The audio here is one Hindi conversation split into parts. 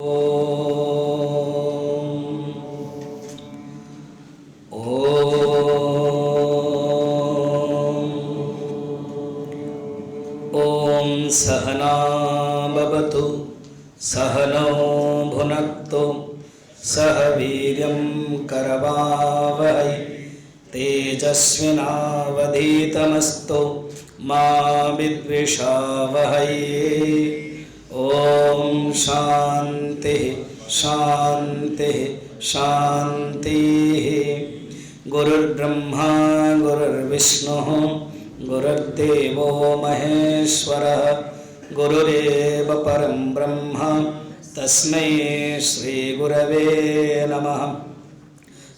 ॐ सहना भवतु सहनौ भुनक्तु सह वीर्यं करवावहै तेजस्विनावधीतमस्तु मा विद्विषावहै। ॐ शान्ति शान्ति शान्तिः। गुरुर्ब्रह्मा गुरुर्विष्णुः गुरुर्देवो महेश्वरः गुरुरेव परं ब्रह्म तस्मै श्री गुरवे नमः।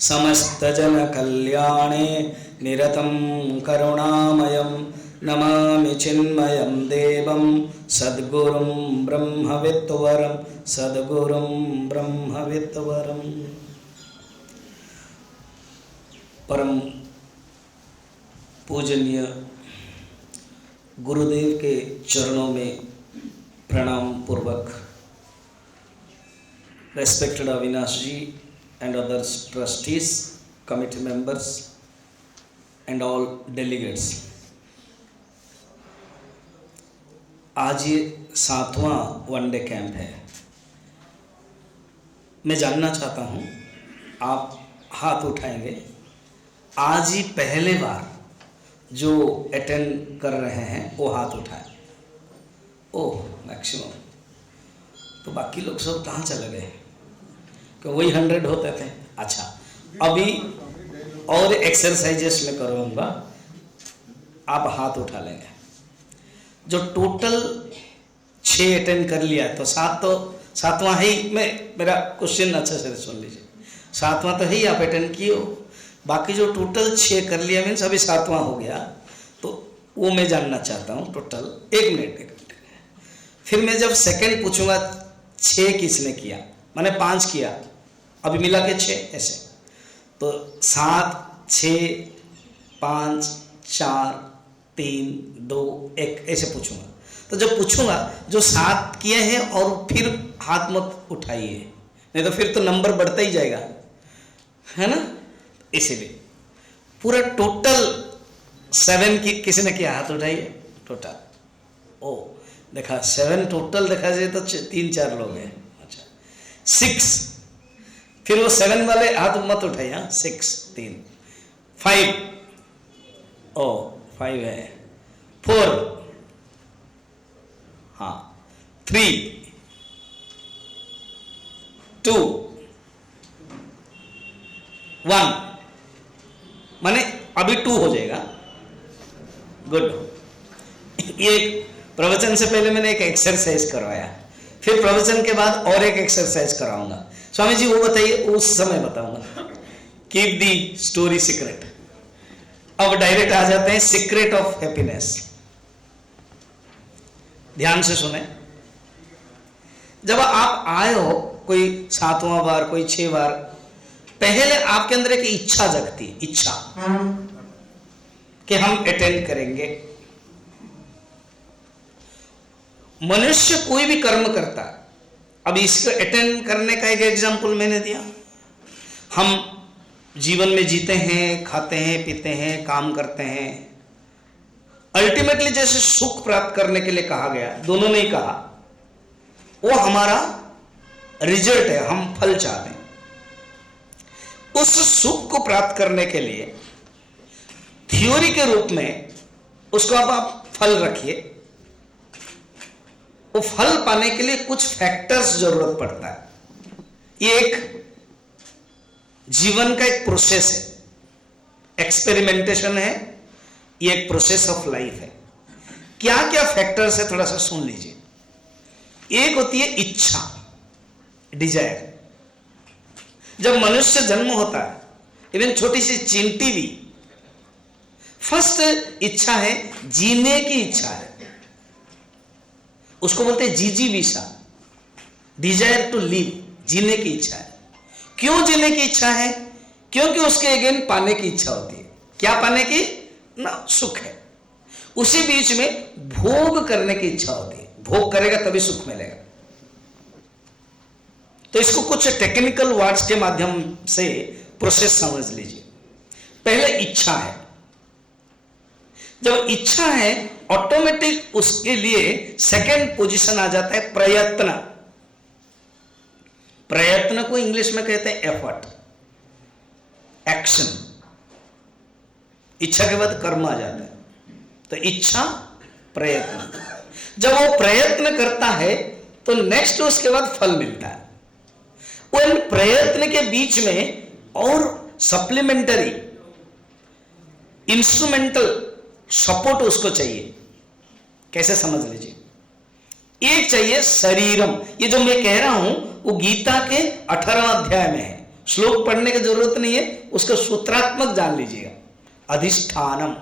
समस्तजनकल्याणे निरतं करुणामयं नमामि चिन्मयं देवं सद्गुरुं ब्रह्मविद्वरं सद्गुरुं ब्रह्मविद्वरम्। परम पूजनीय गुरुदेव के चरणों में प्रणाम पूर्वक respected Avinash ji and other trustees, committee members and all delegates, आज ये 7वां वनडे कैंप है। मैं जानना चाहता हूँ, आप हाथ उठाएंगे, आज ही पहले बार जो अटेंड कर रहे हैं वो हाथ उठाए। ओह मैक्सिमम, तो बाकी लोग सब कहाँ चले गए? कि वही 100 होते थे। अच्छा, अभी और एक्सरसाइजेस में करूँगा, आप हाथ उठा लेंगे। जो टोटल 6 अटेंड कर लिया तो 7 तो 7वां है ही। मेरा क्वेश्चन अच्छे से सुन लीजिए, 7वां तो है ही, आप अटेंड किए हो। बाकी जो टोटल 6 कर लिया मीन्स अभी 7वां हो गया, तो वो मैं जानना चाहता हूँ टोटल। एक मिनट। फिर मैं जब सेकंड पूछूंगा 6 किसने किया, मैंने 5 किया, अभी मिला के 6, ऐसे तो 7 6 5 4 3 2 1 ऐसे पूछूंगा। तो जब पूछूंगा जो 7 किए हैं और फिर हाथ मत उठाइए, नहीं तो फिर तो नंबर बढ़ता ही जाएगा, है ना। इसीलिए पूरा टोटल 7 की किसी ने किया, हाथ उठाइए टोटल। ओ देखा 7 टोटल देखा जाए तो 3-4 लोग हैं। अच्छा 6, फिर वो 7 वाले हाथ मत उठाइए। 6 3 5, ओ 5 है। 4, हाँ 3 2 1, माने अभी 2 हो जाएगा। गुड। ये प्रवचन से पहले मैंने एक एक्सरसाइज करवाया, फिर प्रवचन के बाद और एक एक्सरसाइज कराऊंगा। स्वामी जी वो बताइए, उस समय बताऊंगा। कीप दी स्टोरी सीक्रेट। अब डायरेक्ट आ जाते हैं सीक्रेट ऑफ हैप्पीनेस। ध्यान से सुने। जब आप आए हो, कोई 7वां बार, कोई 6 बार, पहले आपके अंदर एक इच्छा जगती है, इच्छा कि हम अटेंड करेंगे। मनुष्य कोई भी कर्म करता है। अब इसको अटेंड करने का एक एग्जाम्पल मैंने दिया। हम जीवन में जीते हैं, खाते हैं, पीते हैं, काम करते हैं। अल्टीमेटली जैसे सुख प्राप्त करने के लिए कहा गया, दोनों ने ही कहा, वो हमारा रिजल्ट है, हम फल चाहते हैं। उस सुख को प्राप्त करने के लिए थ्योरी के रूप में उसको अब आप फल रखिए। वो फल पाने के लिए कुछ फैक्टर्स जरूरत पड़ता है। ये एक जीवन का एक प्रोसेस है, एक्सपेरिमेंटेशन है, ये एक प्रोसेस ऑफ लाइफ है। क्या क्या फैक्टर्स है थोड़ा सा सुन लीजिए। एक होती है इच्छा, डिजायर। जब मनुष्य जन्म होता है, इवन छोटी सी चींटी भी, फर्स्ट इच्छा है जीने की इच्छा है। उसको बोलते हैं जिजीविषा, डिजायर टू लिव, जीने की इच्छा है। क्यों जीने की इच्छा है? क्योंकि उसके अगेन पाने की इच्छा होती है। क्या पाने की? ना, सुख है। उसी बीच में भोग करने की इच्छा होती है। भोग करेगा तभी सुख मिलेगा। तो इसको कुछ टेक्निकल वर्ड्स के माध्यम से प्रोसेस समझ लीजिए। पहले इच्छा है। जब इच्छा है ऑटोमेटिक उसके लिए सेकंड पोजीशन आ जाता है प्रयत्न। प्रयत्न को इंग्लिश में कहते हैं एफर्ट, एक्शन। इच्छा के बाद कर्म आ जाता है। तो इच्छा, प्रयत्न। जब वो प्रयत्न करता है तो नेक्स्ट उसके बाद फल मिलता है। और प्रयत्न के बीच में और सप्लीमेंटरी इंस्ट्रूमेंटल सपोर्ट उसको चाहिए। कैसे समझ लीजिए, एक चाहिए शरीरम। ये जो मैं कह रहा हूं वो गीता के 18वें अध्याय में है। श्लोक पढ़ने की जरूरत नहीं है, उसका सूत्रात्मक जान लीजिएगा। अधिष्ठानम,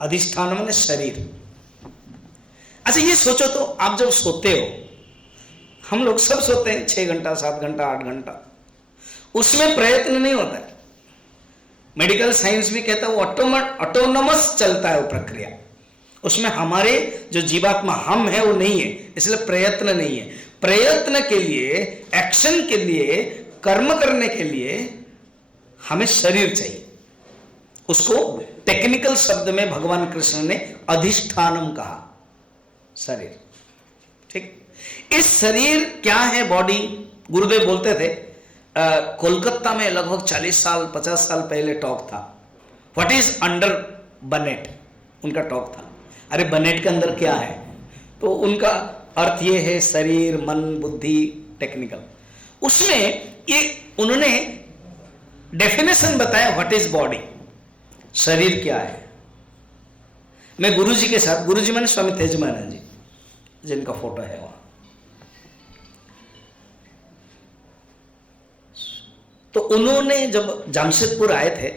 अधिष्ठानम माने शरीर। अच्छा ये सोचो तो, आप जब सोते हो, हम लोग सब सोते हैं 6 घंटा 7 घंटा 8 घंटा, उसमें प्रयत्न नहीं होता है। मेडिकल साइंस भी कहता है वो ऑटोनोमस चलता है वो प्रक्रिया। उसमें हमारे जो जीवात्मा हम है वो नहीं है, इसलिए प्रयत्न नहीं है। प्रयत्न के लिए, एक्शन के लिए, कर्म करने के लिए हमें शरीर चाहिए। उसको टेक्निकल शब्द में भगवान कृष्ण ने अधिष्ठानम कहा, शरीर। ठीक, इस शरीर क्या है? बॉडी। गुरुदेव बोलते थे, कोलकाता में लगभग 40 साल 50 साल पहले टॉक था, व्हाट इज अंडर बनेट, उनका टॉक था। अरे बनेट के अंदर क्या है? तो उनका अर्थ ये है शरीर, मन, बुद्धि, टेक्निकल। उसमें ये उन्होंने डेफिनेशन बताया, व्हाट इज बॉडी, शरीर क्या है। मैं गुरुजी के साथ, गुरुजी माने स्वामी तेज महाराज जी, जिनका फोटो है वहां, तो उन्होंने जब जमशेदपुर आए थे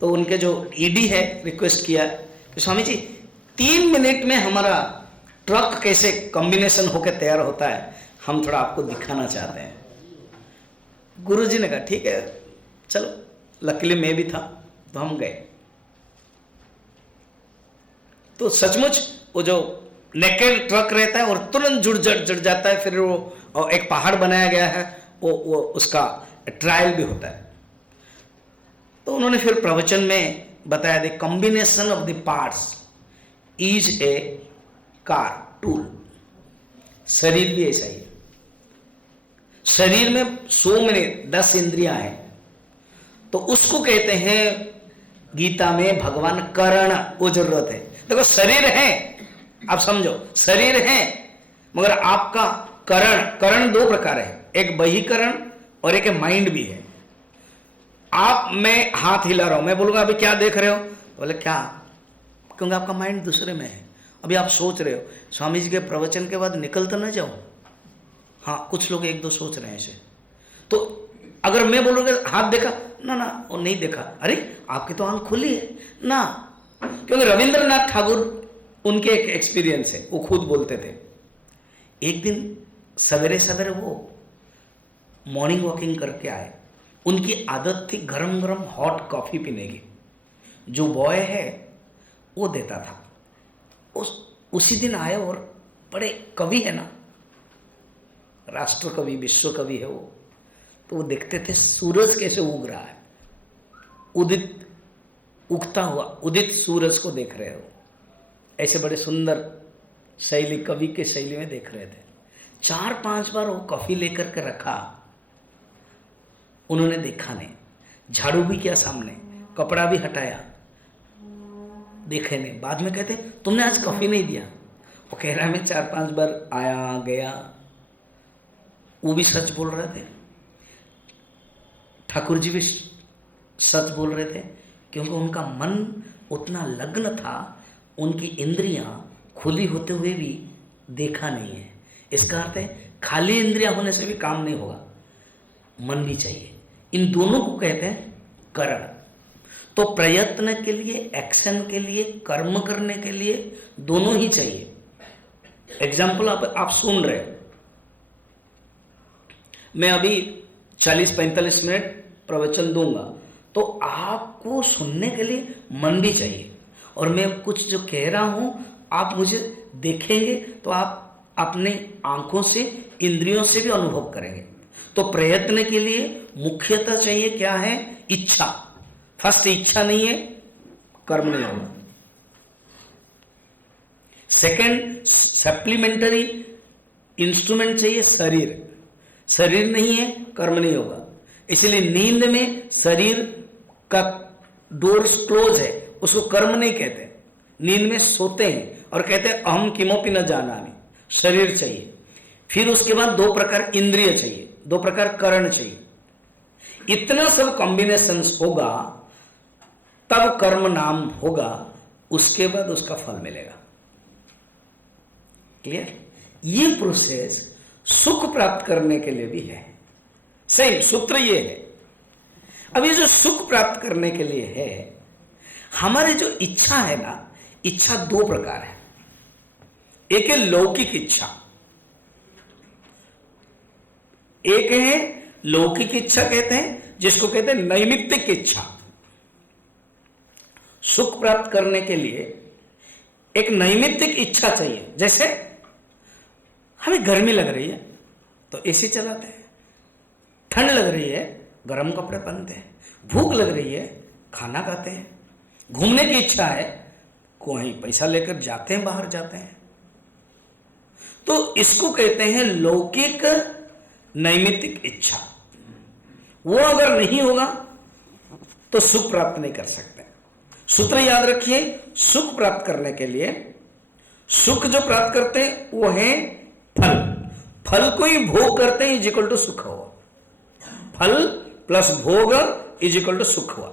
तो उनके जो ईडी है रिक्वेस्ट किया कि स्वामी जी 3 मिनट में हमारा ट्रक कैसे कॉम्बिनेशन होकर तैयार होता है, हम थोड़ा आपको दिखाना चाहते हैं। गुरुजी ने कहा ठीक है चलो। लकीली मैं भी था तो हम गए। तो सचमुच वो जो नेकेड ट्रक रहता है और तुरंत जुड़ जाता है। फिर वो एक पहाड़ बनाया गया है, वो उसका ट्रायल भी होता है। तो उन्होंने फिर प्रवचन में बताया the combination of the parts is a car tool. शरीर भी ऐसा ही है। शरीर में 10 इंद्रियां हैं, तो उसको कहते हैं गीता में भगवान करण, वो जरूरत है। देखो शरीर है, आप समझो शरीर है, मगर आपका करण 2 प्रकार है, एक बहिकरण और एक माइंड भी है। मैं हाथ हिला रहा हूं, मैं बोलूंगा अभी क्या देख रहे हो, बोले क्या, क्योंकि आपका माइंड दूसरे में है। अभी आप सोच रहे हो स्वामी जी के प्रवचन के बाद निकल तो ना जाओ। हाँ, कुछ लोग 1-2 सोच रहे हैं ऐसे। तो अगर मैं बोलूंगा हाथ देखा ना, वो नहीं देखा, अरे आपकी तो आंख खुली है ना। क्योंकि रविंद्रनाथ ठाकुर, उनके एक एक्सपीरियंस है, वो खुद बोलते थे। एक दिन सवेरे सवेरे वो मॉर्निंग वॉकिंग करके आए। उनकी आदत थी गरम गरम हॉट कॉफी पीने की, जो बॉय है वो देता था। उसी दिन आए और बड़े कवि है ना, राष्ट्र कवि, विश्व कवि है वो, तो वो देखते थे सूरज कैसे उग रहा है, उगता हुआ उदित सूरज को देख रहे हो, ऐसे बड़े सुंदर शैली, कवि के शैली में देख रहे थे। 4-5 बार वो कॉफी लेकर के रखा, उन्होंने देखा नहीं, झाड़ू भी किया सामने, कपड़ा भी हटाया, देखे नहीं। बाद में कहते तुमने आज कॉफी नहीं दिया। वो कह रहा है मैं 4-5 बार आया गया। वो भी सच बोल रहे थे, ठाकुर जी भी सच बोल रहे थे, क्योंकि उनका मन उतना लग्न था, उनकी इंद्रियां खुली होते हुए भी देखा नहीं है। इसका अर्थ है खाली इंद्रियां होने से भी काम नहीं होगा, मन भी चाहिए। इन दोनों को कहते हैं करण। तो प्रयत्न के लिए, एक्शन के लिए, कर्म करने के लिए दोनों ही चाहिए। एग्जाम्पल आप सुन रहे हो, मैं अभी 40-45 मिनट प्रवचन दूंगा, तो आपको सुनने के लिए मन भी चाहिए। और मैं कुछ जो कह रहा हूं आप मुझे देखेंगे तो आप अपने आंखों से, इंद्रियों से भी अनुभव करेंगे। तो प्रयत्न के लिए मुख्यतः चाहिए क्या है? इच्छा। फर्स्ट इच्छा नहीं है, कर्म नहीं होगा। सेकंड सप्लीमेंटरी इंस्ट्रूमेंट चाहिए, शरीर। शरीर नहीं है, कर्म नहीं होगा। इसलिए नींद में शरीर का डोर्स क्लोज है, उसको कर्म नहीं कहते। नींद में सोते हैं और कहते हैं अहम किमोपि न जानामि। शरीर चाहिए। फिर उसके बाद 2 प्रकार इंद्रिय चाहिए, 2 प्रकार करण चाहिए। इतना सब कॉम्बिनेशंस होगा तब कर्म नाम होगा, उसके बाद उसका फल मिलेगा। क्लियर? ये प्रोसेस सुख प्राप्त करने के लिए भी है। सही सूत्र ये है। अब ये जो सुख प्राप्त करने के लिए है, हमारी जो इच्छा है ना, इच्छा 2 प्रकार है। एक है लौकिक इच्छा, एक है लौकिक इच्छा कहते हैं, जिसको कहते हैं नैमित्तिक इच्छा। सुख प्राप्त करने के लिए एक नैमित्तिक इच्छा चाहिए। जैसे हमें गर्मी लग रही है तो एसी चलाते हैं, ठंड लग रही है गर्म कपड़े पहनते हैं, भूख लग रही है खाना खाते हैं, घूमने की इच्छा है कोई पैसा लेकर जाते हैं, बाहर जाते हैं। तो इसको कहते हैं लौकिक नैमित्तिक इच्छा। वो अगर नहीं होगा तो सुख प्राप्त नहीं कर सकते। सूत्र याद रखिए, सुख प्राप्त करने के लिए सुख जो प्राप्त करते हैं वो है फल। फल को ही भोग करते हैं इज इक्वल टू सुख हुआ। फल प्लस भोग इज इक्वल टू सुख हुआ।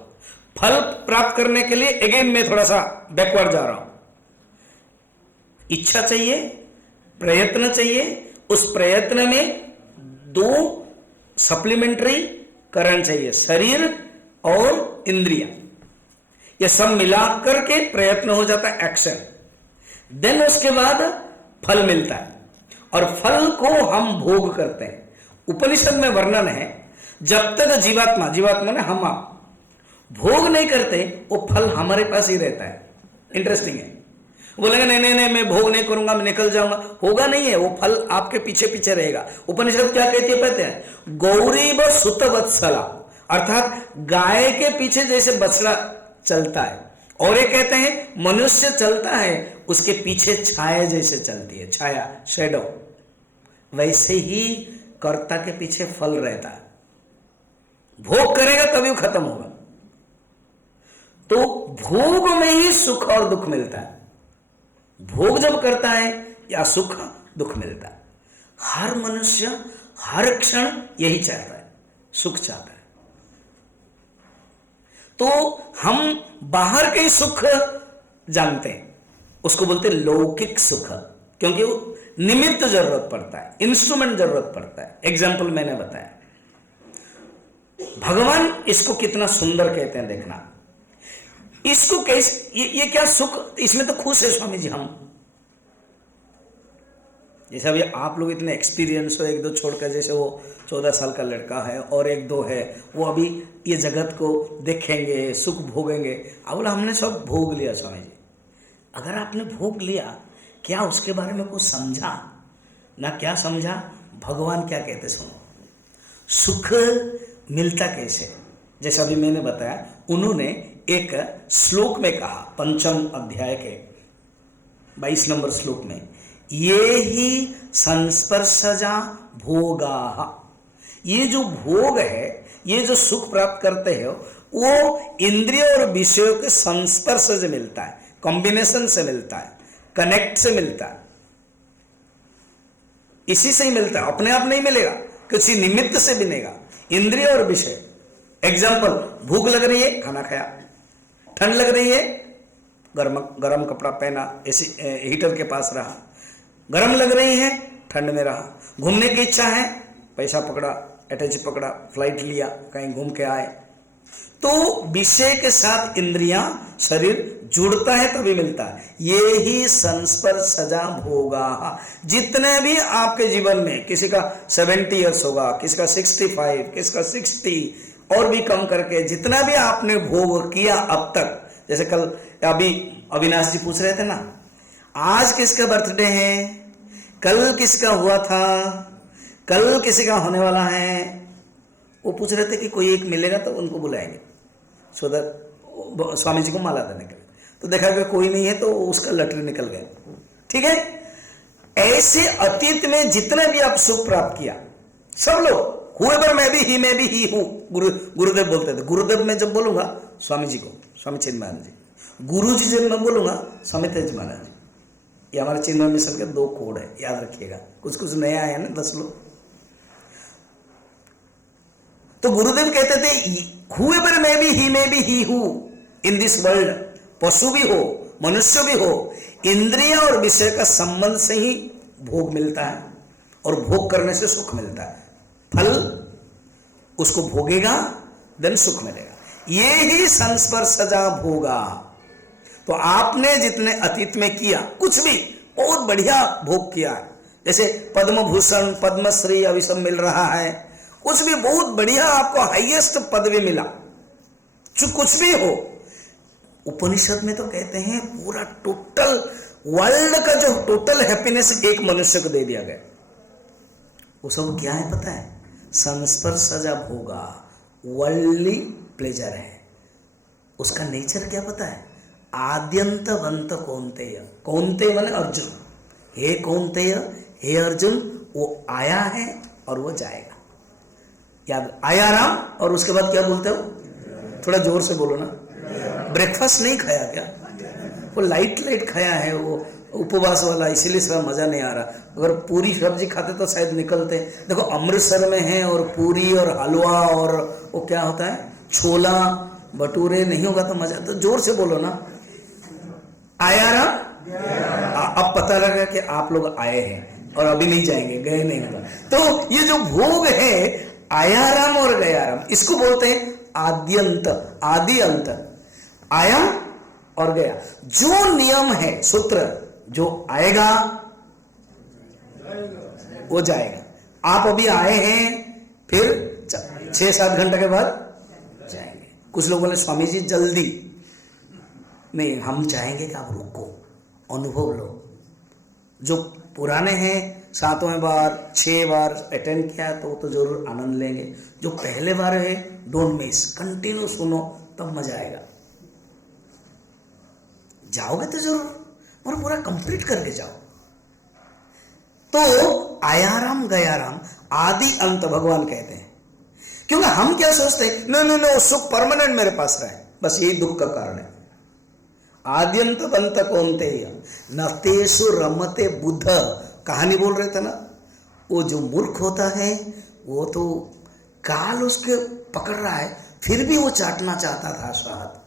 फल प्राप्त करने के लिए अगेन मैं थोड़ा सा बैकवर्ड जा रहा हूं। इच्छा चाहिए, प्रयत्न चाहिए, उस प्रयत्न में 2 सप्लीमेंट्री करण चाहिए, शरीर और इंद्रिया। ये सब मिलाकर के प्रयत्न हो जाता है, एक्शन। देन उसके बाद फल मिलता है और फल को हम भोग करते हैं। उपनिषद में वर्णन है, जब तक जीवात्मा ने हम आप भोग नहीं करते वो फल हमारे पास ही रहता है। इंटरेस्टिंग है। बोलेगा नहीं मैं भोग नहीं करूंगा, मैं निकल जाऊंगा, होगा नहीं है, वो फल आपके पीछे पीछे रहेगा। उपनिषद क्या कहती है पता है? गौरी व सुत वत्सला, अर्थात गाय के पीछे जैसे बछड़ा चलता है, और ये कहते हैं मनुष्य चलता है उसके पीछे छाया जैसे चलती है, छाया शेडो, वैसे ही कर्ता के पीछे फल रहता है। भोग करेगा तभी वो खत्म होगा। तो भोग में ही सुख और दुख मिलता है। भोग जब करता है या सुख दुख मिलता है। हर मनुष्य हर क्षण यही चाहता है, सुख चाहता है। तो हम बाहर के सुख जानते हैं, उसको बोलते हैं लौकिक सुख, क्योंकि वो निमित्त जरूरत पड़ता है, इंस्ट्रूमेंट जरूरत पड़ता है। एग्जाम्पल मैंने बताया। भगवान इसको कितना सुंदर कहते हैं, देखना। इसको कैसे ये क्या सुख, इसमें तो खुश है स्वामी जी हम। जैसे अभी आप लोग इतने एक्सपीरियंस हो, 1-2 छोड़कर, जैसे वो 14 साल का लड़का है और 1-2 है, वो अभी ये जगत को देखेंगे, सुख भोगेंगे। अब बोला हमने सब भोग लिया स्वामी जी। अगर आपने भोग लिया, क्या उसके बारे में कुछ समझा? ना क्या समझा, भगवान क्या कहते सुनो। सुख मिलता कैसे? जैसा अभी मैंने बताया, उन्होंने एक श्लोक में कहा, 5वें अध्याय के 22 नंबर श्लोक में, ये ही संस्पर्शजा भोगा। ये जो भोग है, ये जो सुख प्राप्त करते हो, वो इंद्रियों और विषयों के संस्पर्श से मिलता है, कॉम्बिनेशन से मिलता है, कनेक्ट से मिलता है, इसी से ही मिलता है। अपने आप नहीं मिलेगा, किसी निमित्त से मिलेगा। इंद्रिय और विषय। एग्जाम्पल, भूख लग रही है, खाना खाया। ठंड लग रही है, गरम कपड़ा पहना, एसी हीटर के पास रहा। गर्म लग रही है, ठंड में रहा। घूमने की इच्छा है, पैसा पकड़ा, अटैची पकड़ा, फ्लाइट लिया, कहीं घूम के आए। तो विषय के साथ इंद्रियां, शरीर जुड़ता है तभी मिलता है। ये ही संस्पर्शजा भोगा। जितने भी आपके जीवन में, किसी का 70 ईयर्स होगा, किसी का 65, किसी का 60 और भी कम करके, जितना भी आपने भोग किया अब तक। जैसे कल अभी अविनाश जी पूछ रहे थे ना, आज किसका बर्थडे है, कल किसका हुआ था, कल किसी का होने वाला है, वो पूछ रहे थे कि कोई एक मिलेगा तो उनको बुलाएंगे सो दैट स्वामी जी को माला देने के लिए। तो देखा कि कोई नहीं है तो उसका लटरी निकल गया। ठीक है, ऐसे अतीत में जितने भी आप सुख प्राप्त किया, सब लोग हुएवर मैं भी ही हूं, गुरुदेव बोलते थे। गुरुदेव मैं जब बोलूंगा स्वामी जी को, स्वामी चिन्मयानंद जी, गुरु जी जब मैं बोलूंगा स्वामी तेज महाराज जी। ये हमारे चिन्मय मिशन के 2 कोड है, याद रखिएगा। कुछ कुछ नया आया ना 10 लोग। तो गुरुदेव कहते थे हुएवर मैं भी ही हूं इन दिस वर्ल्ड। पशु भी हो, मनुष्य भी हो, इंद्रिय और विषय का संबंध से ही भोग मिलता है और भोग करने से सुख मिलता है। फल उसको भोगेगा देन सुख मिलेगा। ये ही संस्पर्शजा भोगा। तो आपने जितने अतीत में किया, कुछ भी बहुत बढ़िया भोग किया, जैसे पद्म भूषण, पद्मश्री अभी सब मिल रहा है, कुछ भी बहुत बढ़िया आपको हाईएस्ट पदवी मिला, कुछ भी हो, उपनिषद में तो कहते हैं पूरा टोटल वर्ल्ड का जो टोटल हैप्पीनेस एक मनुष्य को दे दिया गया। वो सब क्या है पता है? संस्पर्शजा भोगा, वर्ल्डली प्लेजर है। उसका नेचर क्या पता है? आद्यंतवंत कौन्तेय। कौन्तेय माने अर्जुन। हे कौन्तेय, हे अर्जुन, वो आया है और वो जाएगा। याद, आया राम और उसके बाद क्या बोलते हो? थोड़ा जोर से बोलो ना। ब्रेकफास्ट नहीं खाया क्या? वो लाइट खाया है, वो उपवास वाला, इसीलिए थोड़ा मजा नहीं आ रहा। अगर पूरी सब्जी खाते तो शायद निकलते। देखो अमृतसर में है और पूरी और हलवा और वो क्या होता है, छोला भटूरे, नहीं होगा तो मजा। तो जोर से बोलो ना, आया राम। अब पता लगा कि आप लोग आए हैं और अभी नहीं जाएंगे, गए नहीं होगा। तो ये जो भोग है आया राम और गया राम, इसको बोलते हैं आद्यंत, आदि अंत। आया और गया। जो नियम है, सूत्र, जो आएगा वो जाएगा। आप अभी आए हैं, फिर 6-7 घंटे के बाद जाएंगे। कुछ लोग बोले स्वामी जी जल्दी नहीं, हम चाहेंगे कि आप रुको, अनुभव लो। जो पुराने हैं 7वें बार 6 बार अटेंड किया तो जरूर आनंद लेंगे। जो पहले बार है डोंट मिस, कंटिन्यू सुनो, तब मजा आएगा। जाओगे तो जरूर और पूरा कंप्लीट करके जाओ। तो आयाराम गयाराम, आदि अंत भगवान कहते हैं। क्योंकि हम क्या सोचते हैं, नो सुख परमानेंट मेरे पास रहे, बस यही दुख का कारण है। आद्यंत बंत कौन्तेय नतेषु रमते बुद्ध, कहानी बोल रहे थे ना। वो जो मूर्ख होता है वो तो काल उसके पकड़ रहा है, फिर भी वो चाटना चाहता था स्वाद।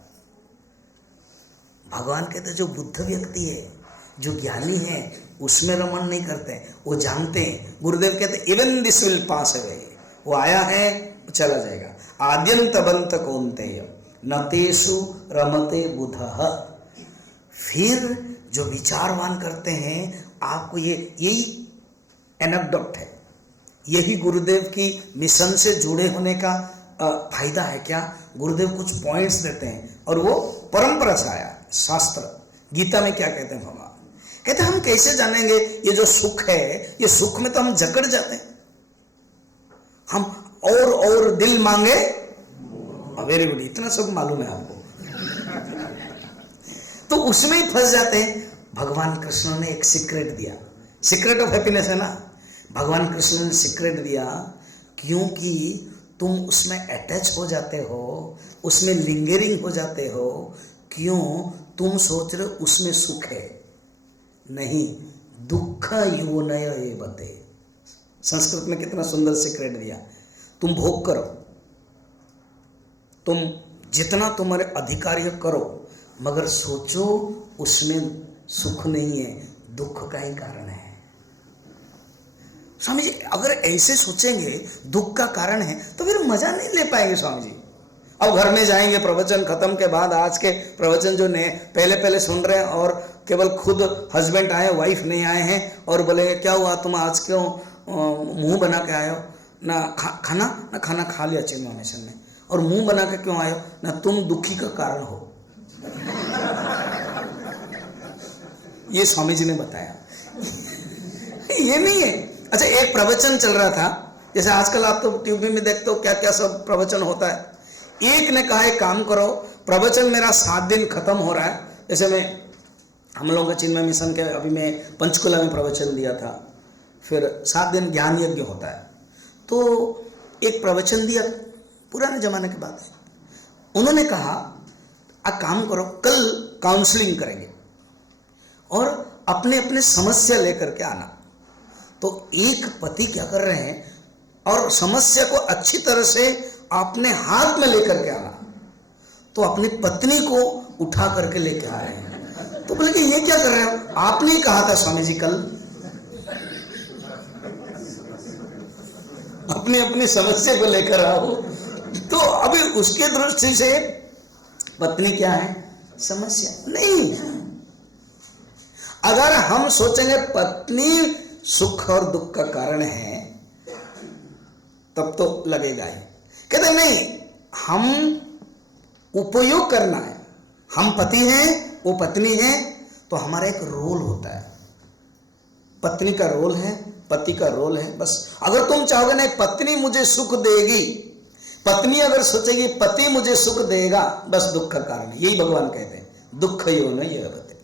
भगवान कहते जो बुद्ध व्यक्ति है, जो ज्ञानी है, उसमें रमण नहीं करते, वो जानते हैं। गुरुदेव कहते even this will pass away, वो आया है चला जाएगा। आद्यंत बंत कौन्तेय नतेषु रमते बुधः। फिर जो विचारवान करते हैं, आपको यही एनेक्डोट है, यही गुरुदेव की मिशन से जुड़े होने का फायदा है। क्या गुरुदेव कुछ पॉइंट्स देते हैं और वो परंपरा से आया। शास्त्र गीता में क्या कहते हैं भगवान? कहते हैं हम कैसे जानेंगे ये जो सुख है, ये सुख में तो हम जकड़ जाते हैं। हम और दिल मांगे, वेरी गुड, इतना सब मालूम है आपको। तो उसमें ही फंस जाते हैं। भगवान कृष्ण ने एक सीक्रेट दिया, सीक्रेट ऑफ हैप्पीनेस है ना। भगवान कृष्ण ने सीक्रेट दिया, क्योंकि तुम उसमें अटैच हो जाते हो, उसमें लिंगरिंग हो जाते हो। क्यों? तुम सोच रहे हो उसमें सुख है, नहीं, दुख योनय एवते। संस्कृत में कितना सुंदर सीक्रेट दिया। तुम भोग करो, तुम जितना तुम्हारे अधिकार्य करो, मगर सोचो उसमें सुख नहीं है, दुख का ही कारण है। स्वामी जी अगर ऐसे सोचेंगे दुख का कारण है तो फिर मजा नहीं ले पाएंगे स्वामी जी। अब घर में जाएंगे, प्रवचन खत्म के बाद आज के प्रवचन जो नए पहले सुन रहे हैं और केवल खुद हस्बैंड आए, वाइफ नहीं आए हैं, और बोले क्या हुआ तुम आज क्यों मुंह बना के आए हो? ना खाना खा लिया चिन्मय मिशन में, और मुंह बना के क्यों आए हो? ना तुम दुखी का कारण हो। ये स्वामी जी ने बताया। ये नहीं है, अच्छा, एक प्रवचन चल रहा था, जैसे आजकल आप तो टीवी में देखते हो क्या क्या सब प्रवचन होता है। एक ने कहा एक काम करो, प्रवचन मेरा 7 दिन खत्म हो रहा है। जैसे मैं हम लोगों के चिन्मय मिशन के अभी मैं पंचकुला में प्रवचन दिया था, फिर 7 दिन ज्ञान यज्ञ होता है, तो एक प्रवचन दिया, पुराने जमाने की बात है। उन्होंने कहा आप काम करो, कल काउंसलिंग करेंगे और अपने अपने समस्या लेकर के आना। तो एक पति क्या कर रहे हैं, और समस्या को अच्छी तरह से अपने हाथ में लेकर के आना, तो अपनी पत्नी को उठा करके लेके आ रहे हैं। तो बोले कि ये क्या कर रहे हो, आपने ही कहा था स्वामी जी कल अपनी अपनी समस्या को लेकर आओ। तो अभी उसके दृष्टि से पत्नी क्या है, समस्या नहीं। अगर हम सोचेंगे पत्नी सुख और दुख का कारण है, तब तो लगेगा ही। कहते नहीं, हम उपयोग करना है, हम पति हैं, वो पत्नी है, तो हमारा एक रोल होता है। पत्नी का रोल है, पति का रोल है। बस अगर तुम चाहोगे नहीं पत्नी मुझे सुख देगी, पत्नी अगर सोचेगी पति मुझे सुख देगा, बस दुख का कारण है। यही भगवान कहते हैं दुख यो न ये पति।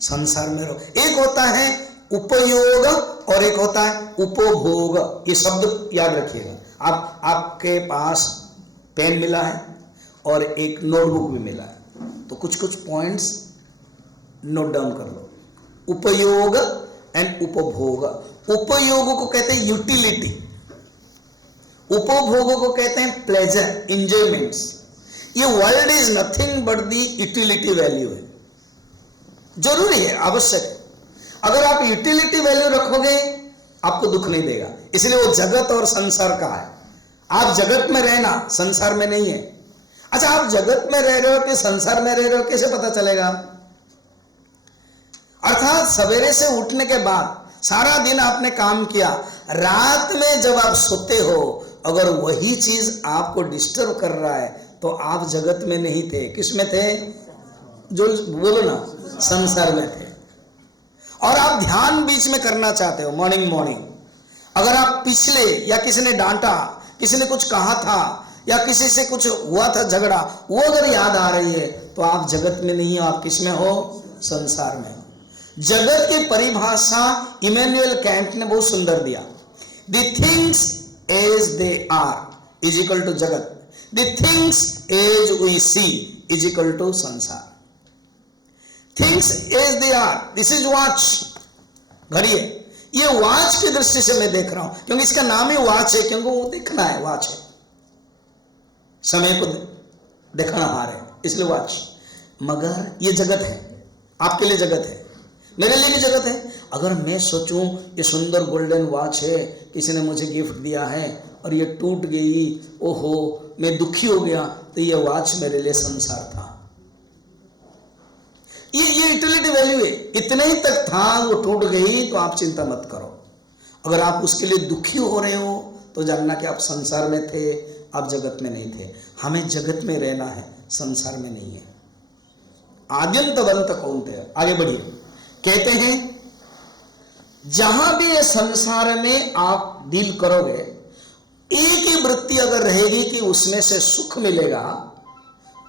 संसार में रहो, एक होता है उपयोग और एक होता है उपभोग। ये शब्द याद रखिएगा। आपके पास पेन मिला है और एक नोटबुक भी मिला है, तो कुछ कुछ पॉइंट्स नोट डाउन कर लो। उपयोग एंड उपभोग। उपयोग को कहते हैं यूटिलिटी, उपभोग को कहते हैं प्लेजर, इंजॉयमेंट्स। ये world is nothing but the utility value है। जरूरी है, आवश्यक है। अगर आप यूटिलिटी वैल्यू रखोगे आपको दुख नहीं देगा। इसलिए वो जगत और संसार का है। आप जगत में रहना, संसार में नहीं है। अच्छा, आप जगत में रह रहे हो कि संसार में रह रहे हो, कैसे पता चलेगा? अर्थात सवेरे से उठने के बाद सारा दिन आपने काम किया, रात में जब आप सोते हो अगर वही चीज आपको डिस्टर्ब कर रहा है तो आप जगत में नहीं थे, किस में थे? जो बोलो ना, संसार में थे। और आप ध्यान बीच में करना चाहते हो, मॉर्निंग, अगर आप पिछले या किसी ने डांटा, किसी ने कुछ कहा था या किसी से कुछ हुआ था झगड़ा, वो अगर याद आ रही है तो आप जगत में नहीं हो, आप किस में हो? संसार में हो। जगत की परिभाषा इमैनुअल कैंट ने बहुत सुंदर दिया। The things as they are is equal to जगत, the things as we see is equal to संसार। Things as they are, this is watch, घड़ी है। ये वॉच की दृष्टि से मैं देख रहा हूं, क्योंकि इसका नाम ही वॉच है, क्योंकि वो देखना है, वॉच है, समय को देखना आ रहे हैं, इसलिए वॉच। मगर ये जगत है, आपके लिए जगत है, मेरे लिए भी जगत है। अगर मैं सोचूं ये सुंदर गोल्डन वॉच है, किसी ने मुझे गिफ्ट दिया है और ये टूट गई, ओहो मैं दुखी हो गया, तो ये वॉच मेरे लिए संसार था। ये यूटिलिटी वैल्यू है, इतने ही तक था, वो टूट गई तो आप चिंता मत करो। अगर आप उसके लिए दुखी हो रहे हो तो जानना कि आप संसार में थे, आप जगत में नहीं थे। हमें जगत में रहना है, संसार में नहीं है। आद्यंतवंत कौनते, आगे बढ़िए। कहते हैं जहां भी ये संसार में आप डील करोगे, एक ही वृत्ति अगर रहेगी कि उसमें से सुख मिलेगा,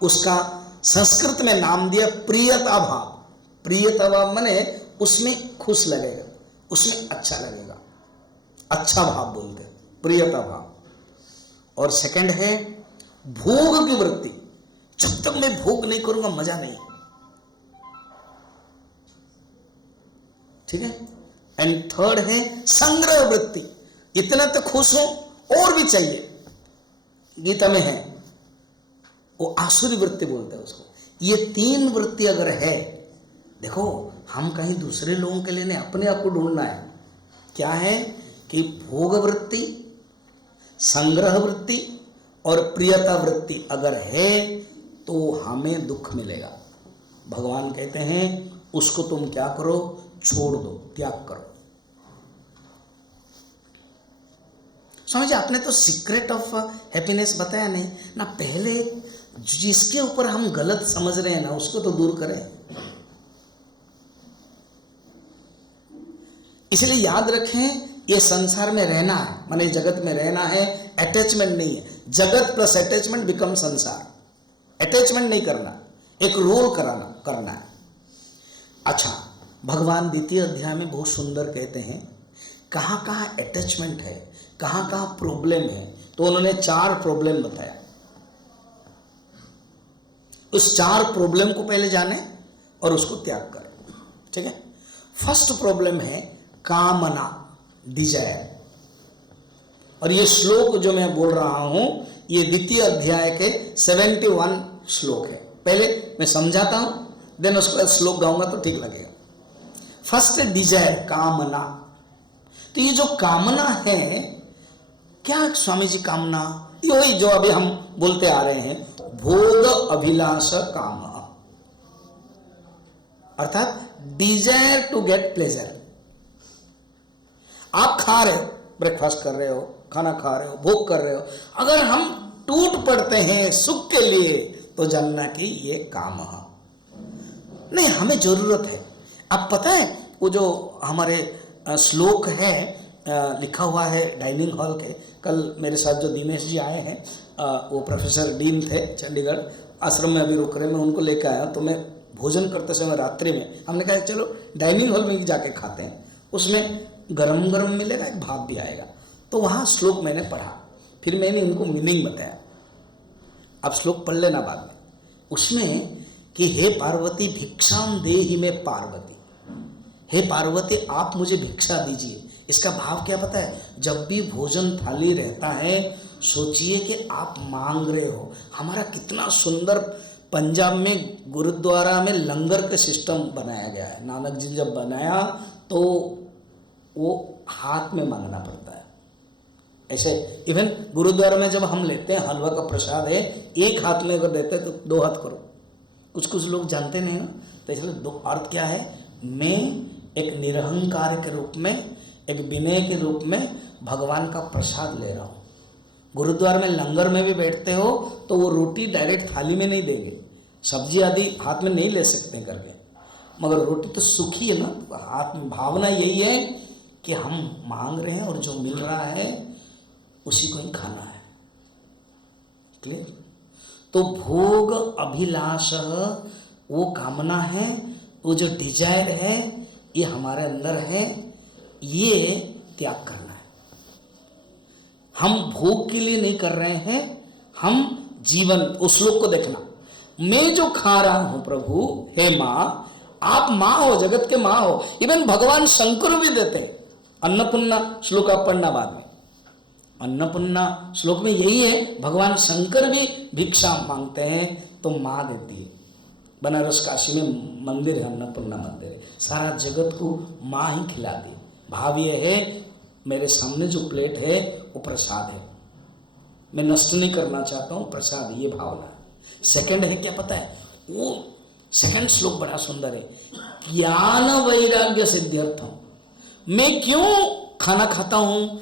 उसका संस्कृत में नाम दिया प्रियता भाव। प्रियता भाव माने उसमें खुश लगेगा, उसमें अच्छा लगेगा, अच्छा भाव बोलते हैं, प्रियता भाव। और सेकंड है भोग की वृत्ति। जब तक मैं भोग नहीं करूंगा मजा नहीं, ठीक है। एंड थर्ड है संग्रह वृत्ति, इतना तो खुश हो और भी चाहिए, गीता में है, वो आसुरी वृत्ति बोलते हैं उसको। ये 3 वृत्ति अगर है, देखो हम कहीं दूसरे लोगों के लिए नहीं, अपने आप को ढूंढना है। क्या है कि भोग वृत्ति, संग्रह वृत्ति और प्रियता वृत्ति अगर है तो हमें दुख मिलेगा। भगवान कहते हैं उसको तुम क्या करो, छोड़ दो, त्याग करो। समझे, आपने तो सीक्रेट ऑफ हैप्पीनेस बताया नहीं ना। पहले जिसके ऊपर हम गलत समझ रहे हैं ना, उसको तो दूर करें। इसलिए याद रखें, ये संसार में रहना है, माने जगत में रहना है, अटैचमेंट नहीं है। जगत प्लस अटैचमेंट बिकम संसार। अटैचमेंट नहीं करना, एक रोल करना है। अच्छा, भगवान द्वितीय अध्याय में बहुत सुंदर कहते हैं कहाँ कहाँ अटैचमेंट है, कहाँ कहाँ प्रॉब्लम है। तो उन्होंने 4 प्रॉब्लम बताया। उस 4 प्रॉब्लम को पहले जाने और उसको त्याग करें, ठीक है। फर्स्ट प्रॉब्लम है कामना, डिजायर। और ये श्लोक जो मैं बोल रहा हूं, ये द्वितीय अध्याय के 71 श्लोक है। पहले मैं समझाता हूं, देन उसके बाद श्लोक गाऊंगा तो ठीक लगेगा। फर्स्ट डिजायर, कामना। तो ये जो कामना है, क्या स्वामी जी कामना? ये वही जो अभी हम बोलते आ रहे हैं, भोग अभिलाष काम, अर्थात डिजायर टू गेट प्लेजर। आप खा रहे हो, ब्रेकफास्ट कर रहे हो, खाना खा रहे हो, भोग कर रहे हो, अगर हम टूट पड़ते हैं सुख के लिए तो जानना कि ये काम है नहीं, हमें जरूरत है। अब पता है वो जो हमारे श्लोक है लिखा हुआ है डाइनिंग हॉल के, कल मेरे साथ जो दिनेश जी आए हैं, वो प्रोफेसर डीन थे चंडीगढ़ आश्रम में, अभी रुक रहे, मैं उनको लेकर आया। तो मैं भोजन करते समय रात्रि में हमने कहा चलो डाइनिंग हॉल में जाके खाते हैं, उसमें गरम गरम मिलेगा, एक भाप भी आएगा। तो वहाँ श्लोक मैंने पढ़ा, फिर मैंने उनको मीनिंग बताया। अब श्लोक पढ़ लेना बाद में, उसमें कि हे पार्वती भिक्षाम देहि में पार्वती, हे पार्वती आप मुझे भिक्षा दीजिए। इसका भाव क्या पता है? जब भी भोजन थाली रहता है सोचिए कि आप मांग रहे हो। हमारा कितना सुंदर पंजाब में गुरुद्वारा में लंगर का सिस्टम बनाया गया है। नानक जी जब बनाया तो वो हाथ में मांगना पड़ता है। ऐसे इवन गुरुद्वारा में जब हम लेते हैं हलवा का प्रसाद है, एक हाथ में अगर देते हैं तो 2 हाथ करो। कुछ लोग जानते नहीं ना, तो इसलिए 2 अर्थ क्या है? मैं एक निरहंकार के रूप में, एक विनय के रूप में भगवान का प्रसाद ले रहा हूँ। गुरुद्वारा में लंगर में भी बैठते हो तो वो रोटी डायरेक्ट थाली में नहीं देंगे, सब्जी आदि हाथ में नहीं ले सकते करके, मगर रोटी तो सूखी है ना, तो हाथ में भावना यही है कि हम मांग रहे हैं और जो मिल रहा है उसी को ही खाना है। क्लियर? तो भोग अभिलाष वो कामना है, वो जो डिजायर है ये हमारे अंदर है, ये त्याग करना है। हम भोग के लिए नहीं कर रहे हैं, हम जीवन, उस श्लोक को देखना, मैं जो खा रहा हूं प्रभु, हे माँ, आप माँ हो, जगत के माँ हो। इवन भगवान शंकर भी देते हैं। अन्नपूर्णा श्लोक आप पढ़ना बाद में, अन्नपूर्णा श्लोक में यही है, भगवान शंकर भी भिक्षा मांगते हैं तो माँ देती है। बनारस काशी में मंदिर है, अन्नपूर्णा मंदिर है, सारा जगत को माँ ही खिलाती है। भाव ये है, मेरे सामने जो प्लेट है वो प्रसाद है, मैं नष्ट नहीं करना चाहता हूँ, प्रसाद, ये भावना है। सेकंड है क्या पता है? वो सेकंड श्लोक बड़ा सुंदर है, ज्ञान वैराग्य सिद्ध्यर्थम। मैं क्यों खाना खाता हूँ?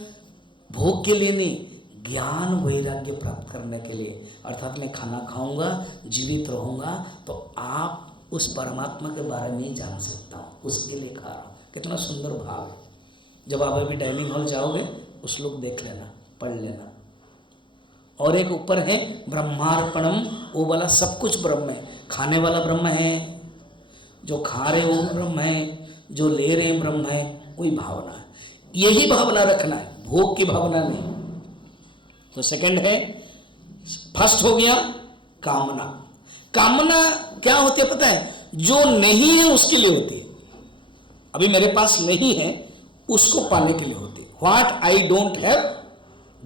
भोग के लिए नहीं, ज्ञान वैराग्य प्राप्त करने के लिए। अर्थात मैं खाना खाऊंगा, जीवित रहूंगा तो आप उस परमात्मा के बारे में ही जान सकता हूँ, उसके लिए खा रहा हूँ। कितना सुंदर भाव है। जब आप अभी डाइनिंग हॉल जाओगे उस लोग देख लेना, पढ़ लेना। और एक ऊपर है ब्रह्मार्पणम, वो वाला सब कुछ ब्रह्म है, खाने वाला ब्रह्म है, जो खा रहे हो ब्रह्म है, जो ले रहे हैं ब्रह्म है, वही भावना है। यही भावना रखना है, भोग की भावना नहीं। तो सेकंड है, फर्स्ट हो गया कामना। कामना क्या होती है पता है? जो नहीं है उसके लिए होती है। अभी मेरे पास नहीं है, उसको पाने के लिए होती है। What I don't have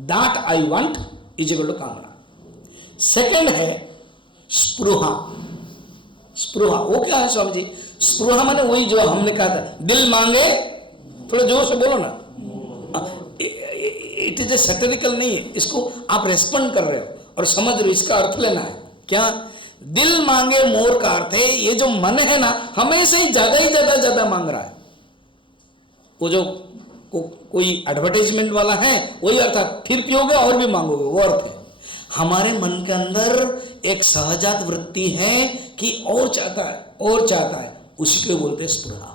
that I want is equal to कामना। सेकंड है स्पृहा। स्पृहा वो क्या है स्वामी जी? स्पृहा माने वही जो हमने कहा था, दिल मांगे, थोड़ा जोर से बोलो ना, इट इज ए सैटिरिकल नहीं है, इसको आप रेस्पॉन्ड कर रहे हो और समझ रहे हो, इसका अर्थ लेना है। क्या? दिल मांगे मोर का अर्थ है ये जो मन है ना, हमेशा ही ज्यादा मांग रहा है। वो जो कोई एडवर्टाइजमेंट वाला है वही अर्थ है, फिर पियोगे और भी मांगोगे, वो अर्थ है। हमारे मन के अंदर एक सहजात वृत्ति है कि और चाहता है, और चाहता है, उसी को बोलते हैं स्पृहा।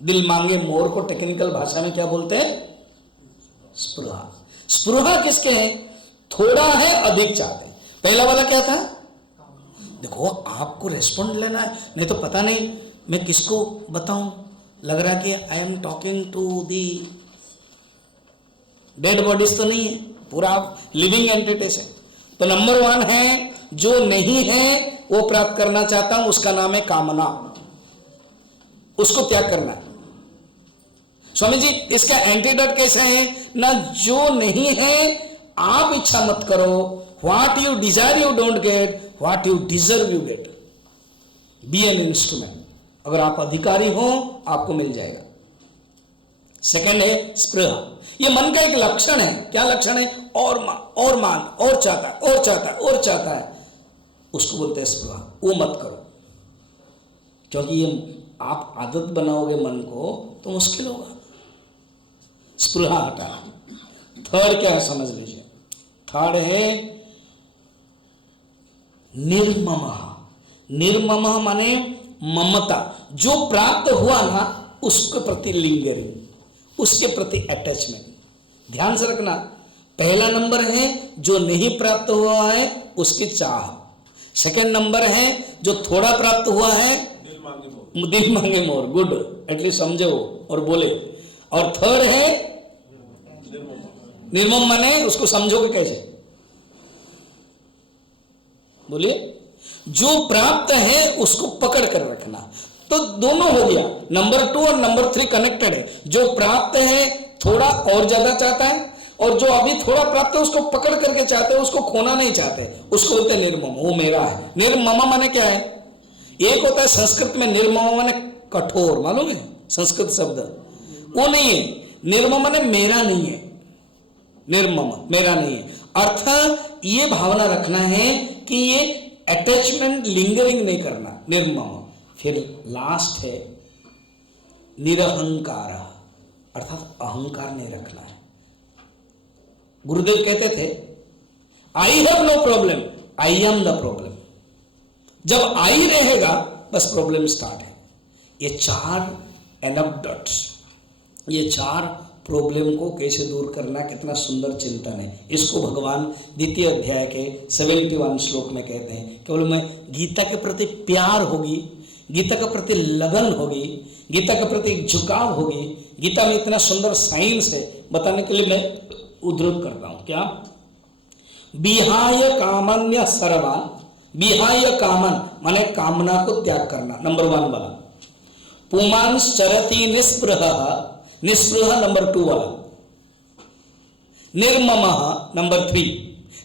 दिल मांगे मोर को टेक्निकल भाषा में क्या बोलते हैं? स्पृहा। स्पृहा किसके हैं? थोड़ा है, अधिक चाहते हैं। पहला वाला क्या था? देखो आपको रेस्पॉन्ड लेना है, नहीं तो पता नहीं मैं किसको बताऊं, लग रहा कि I am talking to the dead bodies तो नहीं है, पूरा लिविंग एंटिटीज है। तो नंबर 1 है जो नहीं है वो प्राप्त करना चाहता हूं, उसका नाम है कामना, उसको त्याग करना है। स्वामी जी इसका एंटीडोट कैसा है? ना जो नहीं है आप इच्छा मत करो, what you desire you don't get, what you deserve you get. Be an instrument, अगर आप अधिकारी हो आपको मिल जाएगा। सेकंड है स्पृहा, ये मन का एक लक्षण है। क्या लक्षण है? और मान, और चाहता है, और चाहता है, और चाहता है, उसको बोलते हैं स्पृहा। वो मत करो, क्योंकि ये आप आदत बनाओगे मन को तो मुश्किल होगा। स्पृहा हटाना। थर्ड क्या है समझ लीजिए, थर्ड है निर्ममः। निर्ममः माने ममता, जो प्राप्त हुआ ना उसके प्रति लिंगरिंग, उसके प्रति अटैचमेंट। ध्यान से रखना, पहला नंबर है जो नहीं प्राप्त हुआ है उसकी चाह, सेकंड नंबर है जो थोड़ा प्राप्त हुआ है दिल मांगे मोर, गुड, एटलीस्ट समझो और बोले। और थर्ड है निर्मम, माने उसको समझोगे कैसे? बोलिए। जो प्राप्त है उसको पकड़ कर रखना। तो दोनों हो गया, नंबर 2 और नंबर 3 कनेक्टेड है। जो प्राप्त है थोड़ा और ज्यादा चाहता है, और जो अभी थोड़ा प्राप्त है उसको पकड़ करके चाहते हैं, उसको खोना नहीं चाहते, उसको बोलते हैं निर्मम, वो मेरा है। निर्मम माने क्या है? एक होता है संस्कृत में निर्मम माने कठोर, मालूम है संस्कृत शब्द, वो नहीं है। निर्मम माने मेरा नहीं है, निर्मम मेरा नहीं है। अर्थ ये भावना रखना है कि ये अटैचमेंट लिंगरिंग नहीं करना, निर्मम। फिर लास्ट है निरहंकार, अर्थात अहंकार नहीं रखना है। गुरुदेव कहते थे I have no problem, I am the problem. जब आई रहेगा बस प्रॉब्लम स्टार्ट है। ये 4 एनेक्डोट्स, ये 4 प्रॉब्लम को कैसे दूर करना, कितना सुंदर चिंतन है। इसको भगवान द्वितीय अध्याय के 71 श्लोक में कहते हैं। केवल मैं गीता के प्रति प्यार होगी, गीता के प्रति लगन होगी, गीता के प्रति झुकाव होगी, गीता में इतना सुंदर साइंस है बताने के लिए मैं उद्धृत करता हूं। क्या? विहाय कामन्य सर्वान, विहाय कामन माने कामना को त्याग करना, नंबर 1 वाला। पुमांस चरति निस्पृह, निस्पृह नंबर 2 वाला। निर्ममः नंबर 3,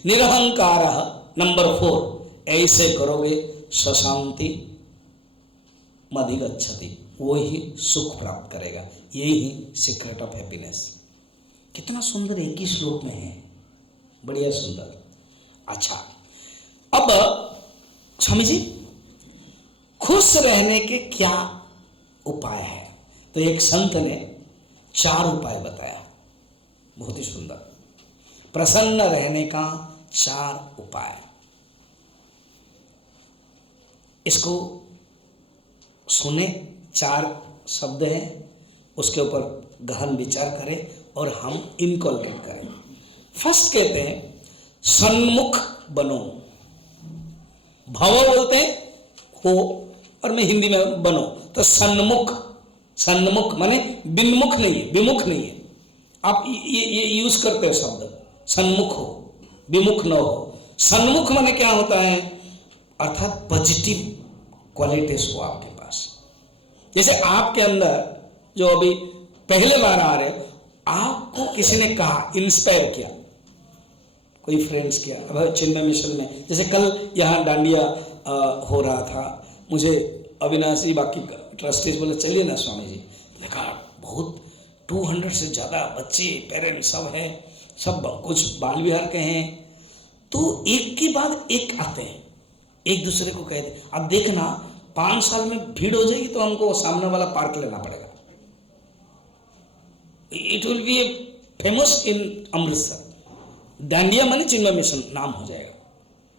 निरहंकारः नंबर 4। ऐसे करोगे सशांति मधिगच्छति, वो ही सुख प्राप्त करेगा। यही सीक्रेट ऑफ हैप्पीनेस। कितना सुंदर एक ही श्लोक में है, बढ़िया सुंदर। अच्छा, अब स्वामी जी खुश रहने के क्या उपाय है? तो एक संत ने 4 उपाय बताया, बहुत ही सुंदर। प्रसन्न रहने का 4 उपाय, इसको सुने। 4 शब्द हैं, उसके ऊपर गहन विचार करें और हम इनकॉलरेट करें। फर्स्ट कहते हैं सन्मुख बनो। भव बोलते हैं हो, और मैं हिंदी में बनो, तो सन्मुख। सन्मुख माने बिन्मुख नहीं है, विमुख नहीं है। आप ये यूज करते हो शब्द, सन्मुख हो, विमुख न हो। सन्मुख माने क्या होता है? अर्थात पॉजिटिव क्वालिटीज हो आपके पास। जैसे आपके अंदर जो अभी पहले बार आ रहे, आपको किसी ने कहा, इंस्पायर किया, कोई फ्रेंड्स किया। अब चिन्मय मिशन में जैसे कल यहाँ डांडिया हो रहा था, मुझे अविनाशी बाकी ट्रस्टीज बोले चलिए ना स्वामी जी। देखा बहुत 200 से ज़्यादा बच्चे, पेरेंट्स सब हैं, सब कुछ बाल विहार के हैं। तो एक के बाद एक आते हैं, एक दूसरे को कहते हैं अब देखना 5 साल में भीड़ हो जाएगी तो हमको सामने वाला पार्क लेना पड़ेगा। It will be famous in Amritsar. Dandiya माने चिन्मय मिशन नाम हो जाएगा।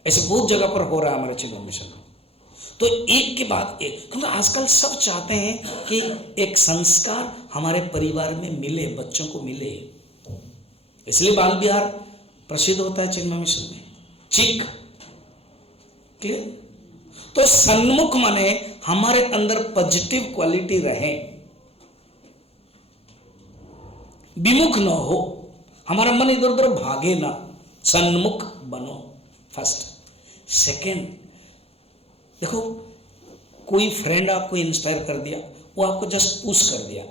ऐसे बहुत जगह पर हो रहा है हमारे चिन्मय मिशन में। तो एक के बाद एक, क्योंकि आजकल सब चाहते हैं कि एक संस्कार हमारे परिवार में मिले, बच्चों को मिले, इसलिए बाल विहार प्रसिद्ध होता है चिन्मय मिशन में। ठीक क्लियर? तो सन्मुख माने हमारे अंदर पॉजिटिव क्वालिटी रहे, विमुख न हो, हमारा मन इधर उधर भागे ना, सन्मुख बनो फर्स्ट। सेकेंड, देखो कोई फ्रेंड आपको इंस्पायर कर दिया, वो आपको जस्ट पुश कर दिया,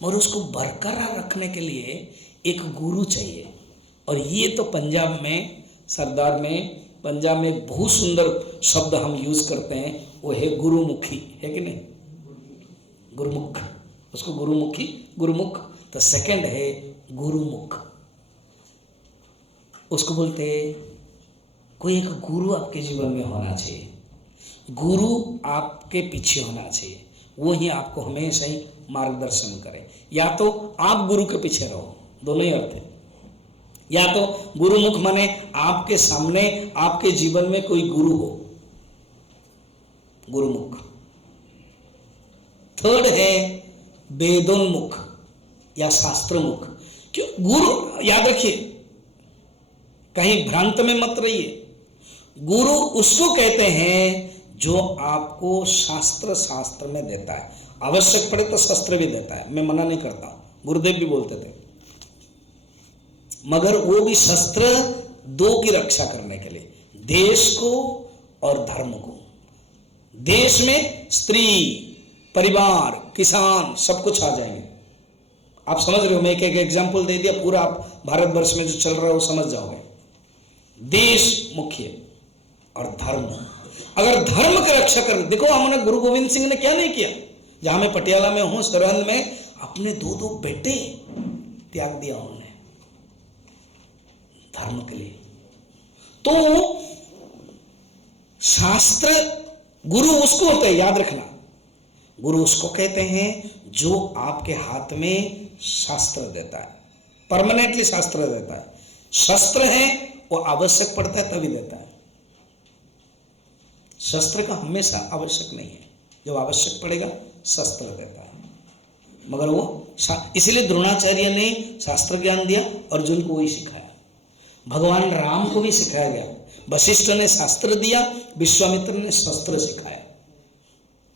मगर उसको बरकरार रखने के लिए एक गुरु चाहिए। और ये तो पंजाब में, सरदार में, पंजाब में एक बहुत सुंदर शब्द हम यूज करते हैं, वो है गुरुमुखी, है कि नहीं? गुरुमुख, उसको गुरुमुखी, गुरुमुख। तो सेकंड है गुरुमुख, उसको बोलते हैं कोई एक गुरु आपके जीवन में होना चाहिए, गुरु आपके पीछे होना चाहिए, वो ही आपको हमेशा ही मार्गदर्शन करे। या तो आप गुरु के पीछे रहो, दोनों ही अर्थ है। या तो गुरुमुख माने आपके सामने, आपके जीवन में कोई गुरु हो, गुरुमुख। थर्ड है वेदोन्मुख या शास्त्रमुख। क्यों गुरु? याद रखिए, कहीं भ्रांत में मत रहिए। गुरु उसको कहते हैं जो आपको शास्त्र में देता है, आवश्यक पड़े तो शस्त्र भी देता है, मैं मना नहीं करता हूं, गुरुदेव भी बोलते थे, मगर वो भी शस्त्र दो की रक्षा करने के लिए, देश को और धर्म को। देश में स्त्री, परिवार, किसान सब कुछ आ जाएंगे। आप समझ रहे हो, मैं एक एग्जांपल दे दिया, पूरा आप भारतवर्ष में जो चल रहा है वो समझ जाओगे। देश मुख्य और धर्म, अगर धर्म की रक्षा कर, देखो हमने गुरु गोविंद सिंह ने क्या नहीं किया, जहां मैं पटियाला में हूं, सरहंद में, अपने दो बेटे त्याग दिया उन्होंने धर्म के लिए। तो शास्त्र, गुरु उसको होता है, याद रखना, गुरु उसको कहते हैं जो आपके हाथ में शास्त्र देता है, परमानेंटली शास्त्र देता है। शस्त्र है वो आवश्यक पड़ता है तभी देता है, शस्त्र का हमेशा आवश्यक नहीं है, जब आवश्यक पड़ेगा शस्त्र देता है। मगर वो इसलिए द्रोणाचार्य ने शास्त्र ज्ञान दिया, अर्जुन को वही सिखाया, भगवान राम को भी सिखाया गया। वशिष्ठ ने शास्त्र दिया, विश्वामित्र ने शस्त्र सिखाया।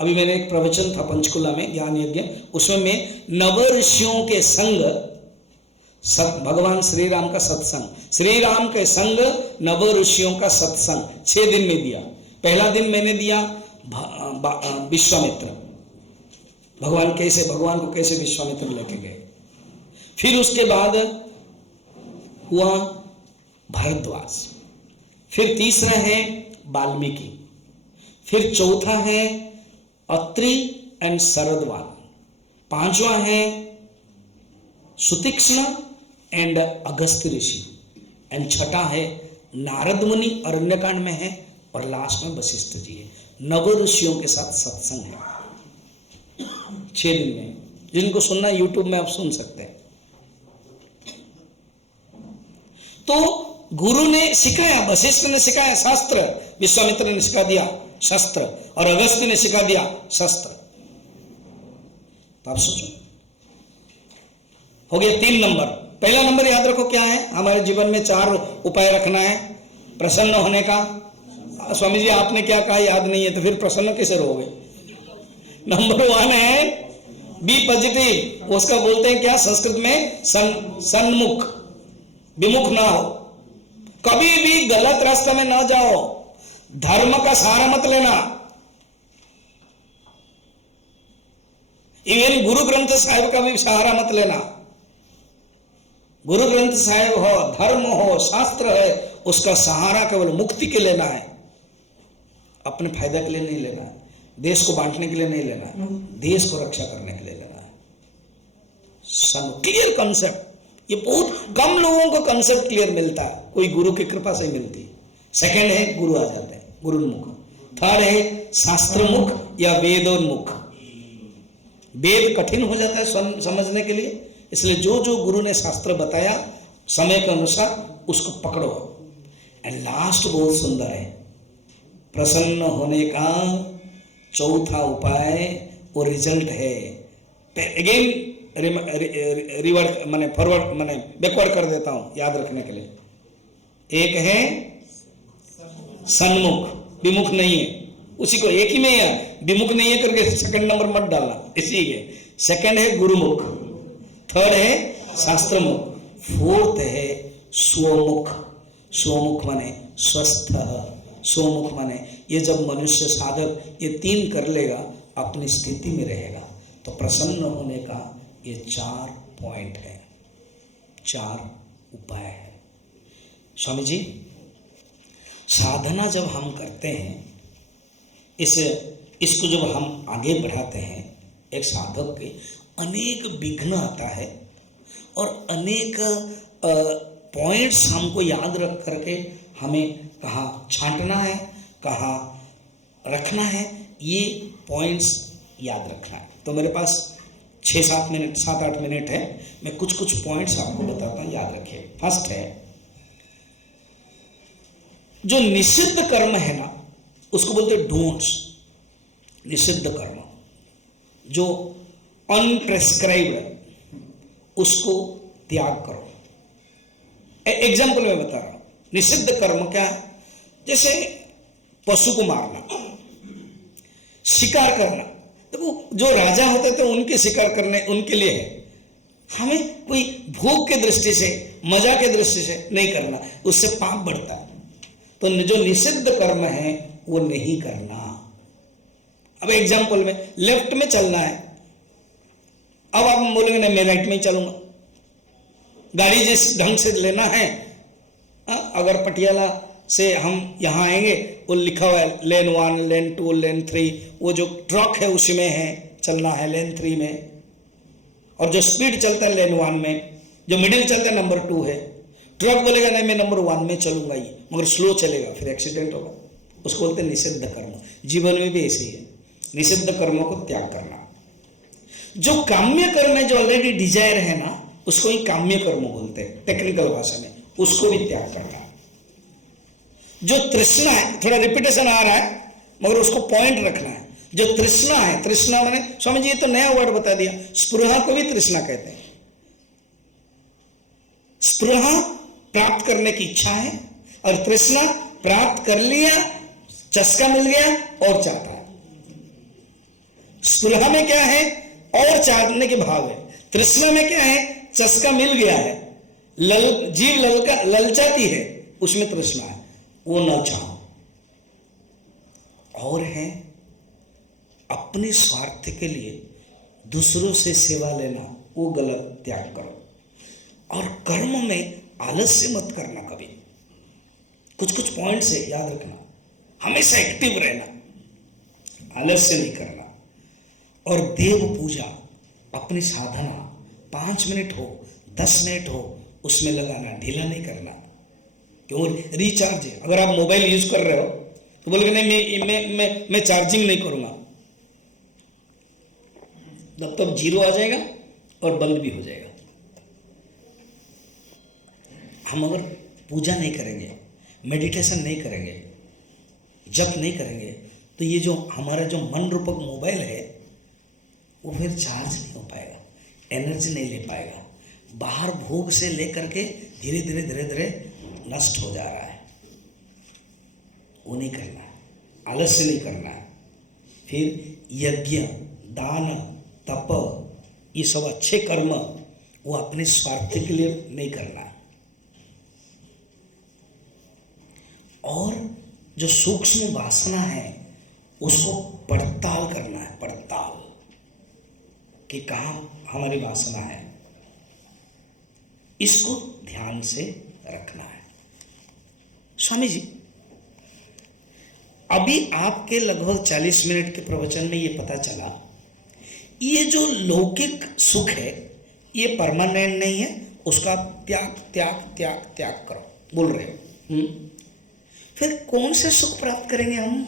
अभी मैंने एक प्रवचन था पंचकुला में, ज्ञान यज्ञ, उसमें मैं नव ऋषियों के संग, भगवान श्री राम का सत्संग, श्री राम के संग नव ऋषियों का सत्संग 6 दिन में दिया। पहला दिन मैंने दिया विश्वामित्र, भगवान को कैसे विश्वामित्र लेके गए। फिर उसके बाद हुआ भारद्वाज, फिर तीसरा है वाल्मीकि, फिर चौथा है अत्रि एंड शरद्वाल, पांचवा है Sutikshna and Agastya Rishi, and छठा है नारद मुनि, अरण्यकांड में है, और लास्ट में वशिष्ठ जी है। नव ऋषियों के साथ सत्संग है 6 दिन में, जिनको सुनना यूट्यूब में आप सुन सकते हैं। तो गुरु ने सिखाया, वशिष्ठ ने सिखाया शास्त्र, विश्वामित्र ने सिखा दिया शस्त्र, और अगस्त्य ने सिखा दिया शस्त्र। तो आप सोचो, हो गया 3 नंबर। पहला नंबर याद रखो क्या है, हमारे जीवन में 4 उपाय रखना है प्रसन्न होने का। स्वामी जी आपने क्या कहा याद नहीं है, तो फिर प्रसन्न कैसे रहोगे? नंबर 1 है बी पॉजिटिव, उसका बोलते हैं क्या संस्कृत में, सन्मुख, विमुख ना हो, कभी भी गलत रास्ते में ना जाओ, धर्म का सहारा मत लेना। इवन गुरु ग्रंथ साहिब का भी सहारा मत लेना। गुरु ग्रंथ साहिब हो, धर्म हो, शास्त्र है, उसका सहारा केवल मुक्ति के लेना है, अपने फायदे के लिए नहीं लेना है, देश को बांटने के लिए नहीं लेना है, देश को रक्षा करने के लिए लेना है। क्लियर कॉन्सेप्ट, ये बहुत कम लोगों को कॉन्सेप्ट क्लियर मिलता है, कोई गुरु की कृपा से मिलती है। सेकंड है गुरु आ जाते हैं, गुरुन्मुख। थर्ड है शास्त्रमुख या वेदोन्मुख। वेद कठिन हो जाता है समझने के लिए, इसलिए जो जो गुरु ने शास्त्र बताया समय के अनुसार उसको पकड़ो। एंड लास्ट बहुत सुंदर है, प्रसन्न होने का चौथा उपाय वो रिजल्ट है। अगेन रिवर्ड माने फॉरवर्ड माने बैकवर्ड कर देता हूं याद रखने के लिए। एक है सन्मुख, विमुख नहीं है, उसी को एक ही में है, विमुख नहीं है करके सेकंड नंबर मत डालना, इसी के। सेकंड है गुरुमुख, थर्ड है शास्त्रमुख, फोर्थ है स्वमुख। स्वमुख माने स्वस्थ, स्वमुख माने ये जब मनुष्य साधक ये तीन कर लेगा अपनी स्थिति में रहेगा। तो प्रसन्न होने का ये 4 पॉइंट है, 4 उपाय है। स्वामी जी, साधना जब हम करते हैं, इसको जब हम आगे बढ़ाते हैं, एक साधक के अनेक विघ्न आता है और अनेक पॉइंट्स हमको याद रख करके हमें कहाँ छांटना है, कहाँ रखना है, ये पॉइंट्स याद रखना है। तो मेरे पास 6-7 मिनट 7-8 मिनट है, मैं कुछ कुछ पॉइंट्स आपको बताता हूँ, याद रखिए। फर्स्ट है, जो निषिद्ध कर्म है ना, उसको बोलते हैं डोंट्स। निषिद्ध कर्म जो अनप्रेस्क्राइब्ड, उसको त्याग करो। एग्जाम्पल मैं बता रहा हूं, निषिद्ध कर्म क्या है? जैसे पशु को मारना, शिकार करना। देखो, जो राजा होते थे उनके शिकार करने उनके लिए है, हमें कोई भोग के दृष्टि से, मजा के दृष्टि से नहीं करना, उससे पाप बढ़ता है। तो जो निषिद्ध कर्म है वो नहीं करना। अब एग्जाम्पल में लेफ्ट में चलना है, अब आप बोलेंगे नहीं मैं राइट में ही चलूंगा। गाड़ी जिस ढंग से लेना है, अगर पटियाला से हम यहाँ आएंगे, वो लिखा हुआ है लेन 1, लेन 2, लेन 3, वो जो ट्रक है उसी में है चलना है, लेन 3 में। और जो स्पीड चलता है लेन 1 में, जो मिडिल चलता है नंबर 2 है। ट्रक बोलेगा नहीं मैं नंबर 1 में चलूंगा, ये मगर स्लो चलेगा, फिर एक्सीडेंट होगा। उसको बोलते हैं निषिद्ध कर्म। जीवन में भी ऐसे ही है, निषिद्ध कर्मों को त्याग करना। जो काम्य कर्म है, जो ऑलरेडी डिजायर है ना, उसको ही काम्य कर्म बोलते हैं टेक्निकल भाषा में, उसको भी त्याग करना। जो तृष्णा है, थोड़ा रिपीटेशन आ रहा है मगर उसको पॉइंट रखना है। जो तृष्णा है, तृष्णा माने स्वामी जी ये तो नया वर्ड बता दिया, स्पृहा को भी तृष्णा कहते हैं। स्पृहा प्राप्त करने की इच्छा है, और तृष्णा प्राप्त कर लिया, चस्का मिल गया और चाहता है। स्पृहा में क्या है? और चाहने के भाव है। तृष्णा में क्या है? चस्का मिल गया है, जीव ललचाती है, उसमें तृष्णा है, वो ना चाहो। और है अपने स्वार्थ के लिए दूसरों से सेवा लेना, वो गलत, त्याग करो। और कर्म में आलस्य मत करना कभी। कुछ कुछ पॉइंट से याद रखना, हमेशा एक्टिव रहना, आलस्य नहीं करना। और देव पूजा, अपनी साधना 5 मिनट हो 10 मिनट हो उसमें लगाना, ढीला नहीं करना। क्यों? रिचार्ज है। अगर आप मोबाइल यूज कर रहे हो तो बोलोगे नहीं मैं चार्जिंग नहीं करूंगा, तब 0 आ जाएगा और बंद भी हो जाएगा। हम अगर पूजा नहीं करेंगे, मेडिटेशन नहीं करेंगे, जप नहीं करेंगे, तो ये जो हमारा जो मन रूपक मोबाइल है वो फिर चार्ज नहीं हो पाएगा, एनर्जी नहीं ले पाएगा। बाहर भोग से लेकर के धीरे धीरे नष्ट हो जा रहा है। वो नहीं करना है, आलस्य नहीं करना है। फिर यज्ञ, दान, तप, ये सब अच्छे कर्म वो अपने स्वार्थ के लिए नहीं करना है। और जो सूक्ष्म वासना है उसको पड़ताल करना है, पड़ताल कि कहाँ हमारी वासना है, इसको ध्यान से रखना है। स्वामी जी, अभी आपके लगभग 40 मिनट के प्रवचन में ये पता चला, ये जो लौकिक सुख है ये परमानेंट नहीं है, उसका त्याग त्याग त्याग त्याग करो बोल रहे हो। फिर कौन से सुख प्राप्त करेंगे हम?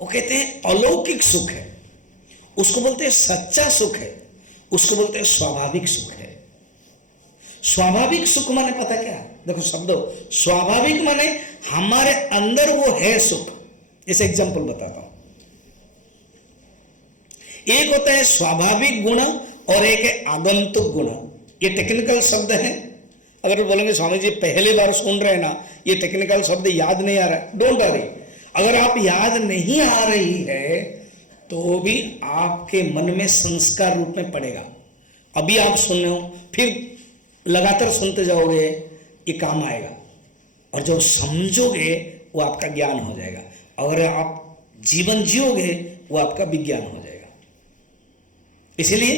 वो कहते हैं अलौकिक सुख है, उसको बोलते हैं सच्चा सुख है, उसको बोलते हैं स्वाभाविक सुख है। स्वाभाविक सुख माने पता क्या? देखो शब्दों, स्वाभाविक माने हमारे अंदर वो है सुख। इसे एग्जांपल बताता हूं। एक होता है स्वाभाविक गुण और एक है आगंतुक गुण। ये टेक्निकल शब्द है। अगर बोलेंगे स्वामी जी पहली बार सुन रहे हैं ना, ये टेक्निकल शब्द याद नहीं आ रहा है, डोंट वरी। अगर आप याद नहीं आ रही है तो भी आपके मन में संस्कार रूप में पड़ेगा। अभी आप सुन रहे हो, फिर लगातार सुनते जाओगे, ये काम आएगा। और जब समझोगे वो आपका ज्ञान हो जाएगा। अगर आप जीवन जियोगे वो आपका विज्ञान हो जाएगा। इसलिए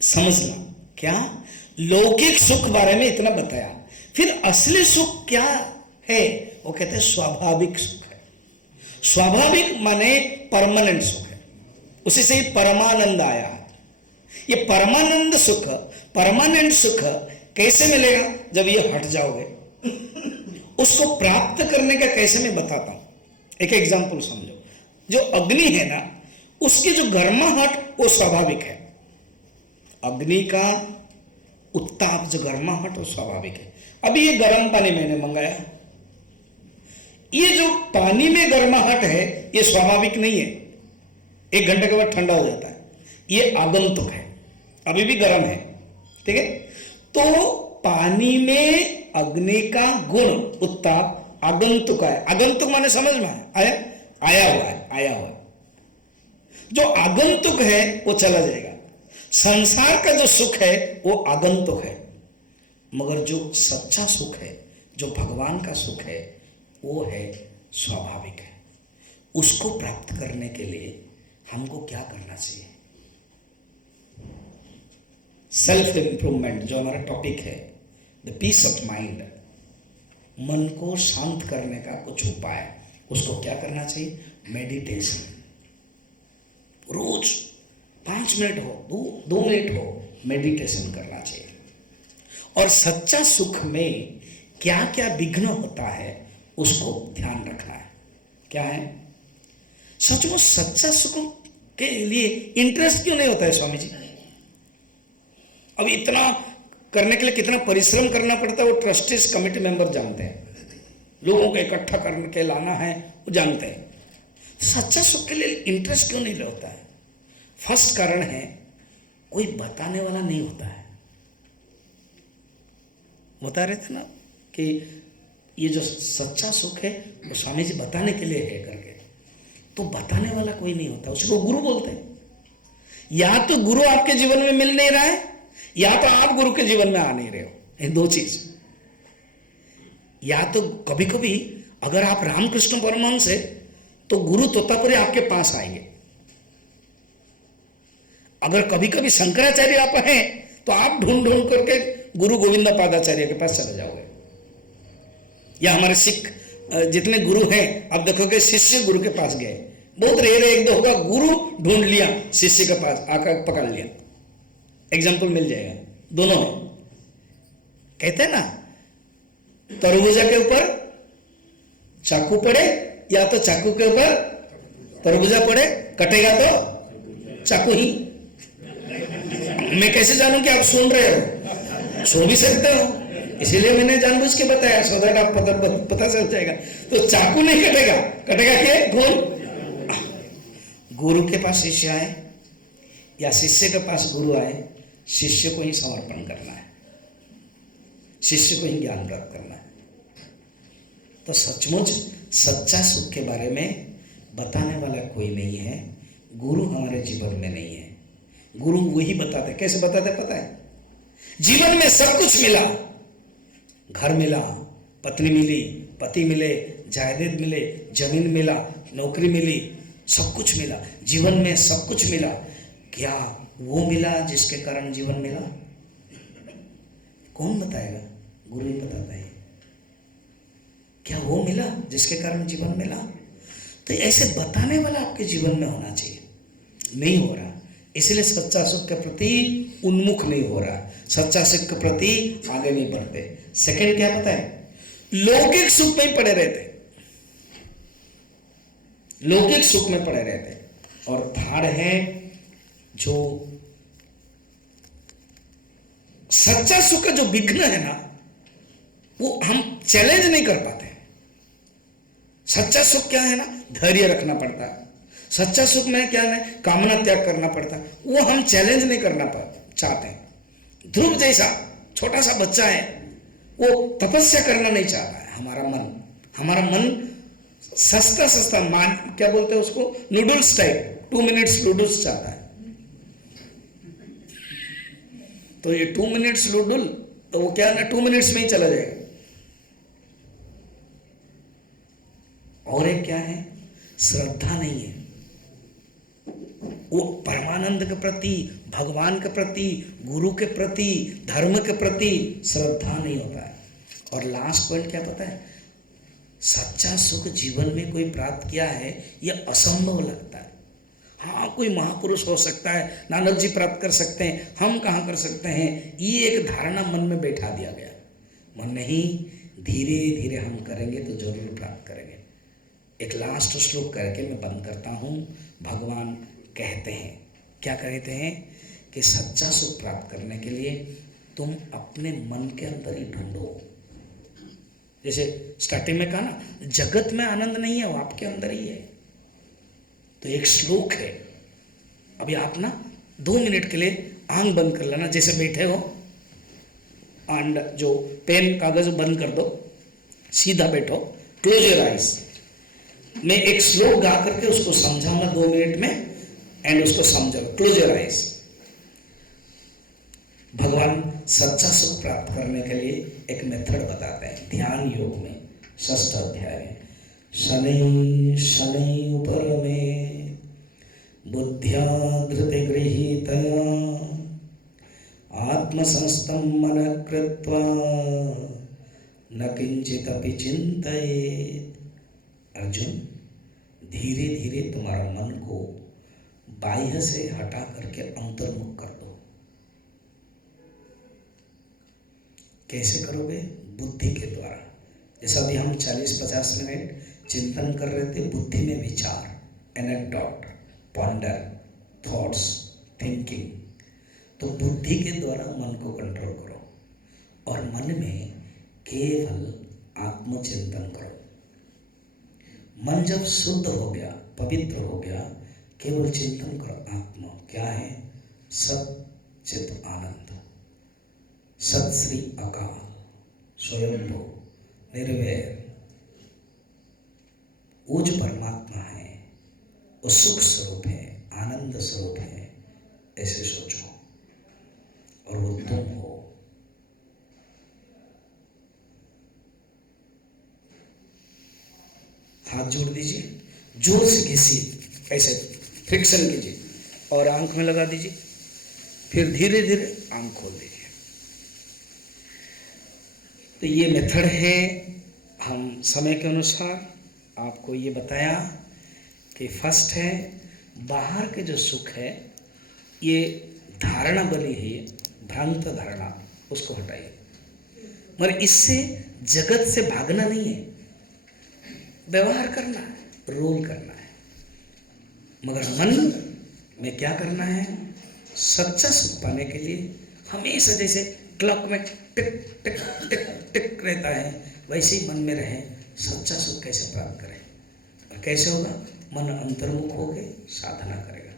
समझना, क्या लौकिक सुख बारे में इतना बताया, फिर असली सुख क्या है? वो कहते हैं स्वाभाविक सुख है। स्वाभाविक माने परमानेंट सुख है। उसी से ही परमानंद आया है। ये परमानंद सुख, परमानेंट सुख कैसे मिलेगा? जब ये हट जाओगे। उसको प्राप्त करने का कैसे मैं बताता हूं। एक एग्जांपल समझो। जो अग्नि है ना, उसकी जो गर्माहट वो स्वाभाविक है। अग्नि का उत्ताप, जो गर्माहट वो स्वाभाविक है। अभी ये गर्म पानी मैंने मंगाया, ये जो पानी में गर्माहट है ये स्वाभाविक नहीं है। 1 घंटे के बाद ठंडा हो जाता है, ये आगंतुक है, अभी भी गर्म है। ठीक है, तो पानी में अग्नि का गुण उत्ताप आगंतुक है। आगंतुक माने समझ में आया? आया हुआ है, आया हुआ है। जो आगंतुक है वो चला जाएगा। संसार का जो सुख है वो आगंतुक है, मगर जो सच्चा सुख है, जो भगवान का सुख है, वो है स्वाभाविक है। उसको प्राप्त करने के लिए हमको क्या करना चाहिए? सेल्फ इंप्रूवमेंट, जो हमारा टॉपिक है, द पीस ऑफ माइंड, मन को शांत करने का कुछ उपाय। उसको क्या करना चाहिए? मेडिटेशन। रोज 5 मिनट हो, 2 मिनट हो, मेडिटेशन करना चाहिए। और सच्चा सुख में क्या क्या विघ्न होता है उसको ध्यान रखना है। क्या है? सचमुच सच्चा सुख के लिए इंटरेस्ट क्यों नहीं होता है स्वामी जी? अब इतना करने के लिए कितना परिश्रम करना पड़ता है वो ट्रस्टीज कमेटी मेंबर जानते हैं। लोगों को इकट्ठा करके लाना है वो जानते हैं। सच्चा सुख के लिए इंटरेस्ट क्यों नहीं होता है? फर्स्ट कारण है कोई बताने वाला नहीं होता है। बता रहे थे ना कि ये जो सच्चा सुख है वो स्वामी जी बताने के लिए है करके, तो बताने वाला कोई नहीं होता, उसको गुरु बोलते हैं। या तो गुरु आपके जीवन में मिल नहीं रहा है, या तो आप गुरु के जीवन में आ नहीं रहे हो। ये 2 चीज। या तो कभी कभी अगर आप रामकृष्ण परमहंस से, तो गुरु तोतापुरी आपके पास आएंगे। अगर कभी कभी शंकराचार्य आप हैं तो आप ढूंढ ढूंढ करके गुरु गोविंदा पादाचार्य के पास चले जाओगे। या हमारे सिख जितने गुरु हैं, आप देखोगे शिष्य गुरु के पास गए, बहुत रेयर 1-2 होगा, गुरु ढूंढ लिया, शिष्य के पास आकर पकड़ लिया। एग्जाम्पल मिल जाएगा दोनों में। कहते हैं ना, तरबूजा के ऊपर चाकू पड़े या तो चाकू के ऊपर तरबूजा पड़े, कटेगा तो चाकू ही। मैं कैसे जानूं कि आप सुन रहे हो? सो भी सकते हो, इसीलिए मैंने जानबूझ के बताया, सो दैट आप पता चल जाएगा। तो चाकू नहीं कटेगा, कटेगा क्या? कौन? गुरु के पास शिष्य आए या शिष्य के पास गुरु आए, शिष्य को ही समर्पण करना है, शिष्य को ही ज्ञान प्राप्त करना है। तो सचमुच सच्चा सुख के बारे में बताने वाला कोई नहीं है। गुरु हमारे जीवन में नहीं है। गुरु वही बताते। कैसे बताते पता है? जीवन में सब कुछ मिला, घर मिला, पत्नी मिली, पति मिले, जायदाद मिले, जमीन मिला, नौकरी मिली, सब कुछ मिला, जीवन में सब कुछ मिला। क्या वो मिला जिसके कारण जीवन मिला? कौन बताएगा? गुरु ही बताता है। क्या वो मिला जिसके कारण जीवन मिला? तो ऐसे बताने वाला आपके जीवन में होना चाहिए। नहीं हो रहा, इसलिए सच्चा सुख के प्रति उन्मुख नहीं हो रहा, सच्चा सुख के प्रति आगे नहीं बढ़ते। सेकंड क्या पता है? लौकिक सुख में पड़े रहते, लौकिक सुख में पड़े रहते। और थर्ड है जो सच्चा सुख का जो विघ्न है ना, वो हम चैलेंज नहीं कर पाते। सच्चा सुख क्या है ना, धैर्य रखना पड़ता है। सच्चा सुख में क्या है, कामना त्याग करना पड़ता है। वो हम चैलेंज नहीं करना चाहते हैं। ध्रुव जैसा छोटा सा बच्चा है, वो तपस्या करना नहीं चाहता है। हमारा मन सस्ता सस्ता मान, क्या बोलते हैं उसको, नूडल्स टाइप, 2 मिनट्स नूडल्स चाहता है। तो ये 2 मिनट्स नूडल, तो वो क्या ना 2 मिनट्स में ही चला जाएगा। और एक क्या है, श्रद्धा नहीं है। वो परमानंद के प्रति, भगवान के प्रति, गुरु के प्रति, धर्म के प्रति श्रद्धा नहीं होता है। और लास्ट पॉइंट क्या पता है, सच्चा सुख जीवन में कोई प्राप्त किया है, यह असंभव लगता है। हाँ, कोई महापुरुष हो सकता है, नानक जी प्राप्त कर सकते हैं, हम कहाँ कर सकते हैं, ये एक धारणा मन में बैठा दिया गया। मन नहीं, धीरे धीरे हम करेंगे तो जरूर प्राप्त करेंगे। एक लास्ट श्लोक करके मैं बंद करता हूँ। भगवान कहते हैं, क्या कहते हैं, कि सच्चा सुख प्राप्त करने के लिए तुम अपने मन के अंदर ही ढूंढो। जैसे स्टार्टिंग में कहा ना, जगत में आनंद नहीं है, वो आपके अंदर ही है। तो एक श्लोक है, अभी आप ना 2 मिनट के लिए आंख बंद कर लेना, जैसे बैठे हो, एंड जो पेन कागज बंद कर दो, सीधा बैठो, क्लोज योर आइज। मैं एक श्लोक गा करके उसको समझाऊंगा 2 मिनट में, एंड उसको समझो। Close your eyes. भगवान सच्चा सुख प्राप्त करने के लिए एक मेथड बताते हैं ध्यान योग में, 6th अध्याय में। शनै शनै उपर में बुद्ध्या धृति गृहीतया आत्मसंस्थं मनः कृत्वा न किंचिदपि चिन्तयेत्। अर्जुन, धीरे धीरे तुम्हारा मन को बाह्य से हटा करके अंतर्मुख कर दो। कैसे करोगे? बुद्धि के द्वारा। जैसा अभी हम 40-50 मिनट चिंतन कर रहे थे, बुद्धि में विचार, एनेक्डोट, पॉन्डर, थॉट्स, थिंकिंग। तो बुद्धि के द्वारा मन को कंट्रोल करो और मन में केवल आत्मचिंतन करो। मन जब शुद्ध हो गया, पवित्र हो गया, केवल चिंतन करो आत्मा क्या है, सत चित आनंद, सत श्री अकाल, स्वयंभू, निर्वैर। वो जो परमात्मा है, वो सुख स्वरूप है, आनंद स्वरूप है, ऐसे सोचो। और वो तुम हो। हाथ जोड़ दीजिए, जोर से घिसिए, ऐसे फ्रिक्शन कीजिए और आंख में लगा दीजिए, फिर धीरे धीरे आंख खोल दीजिए। तो ये मेथड है। हम समय के अनुसार आपको ये बताया कि फर्स्ट है, बाहर के जो सुख है, ये धारणा बनी है, भ्रांत धारणा, उसको हटाइए। मगर इससे जगत से भागना नहीं है, व्यवहार करना है, रोल करना है। मगर मन में क्या करना है, सच्चा सुख पाने के लिए हमेशा जैसे क्लॉक में टिक टिक टिक टिक रहता है, वैसे ही मन में रहे। सच्चा सुख कैसे प्राप्त करें और कैसे होगा? मन अंतर्मुख होकर साधना करेगा।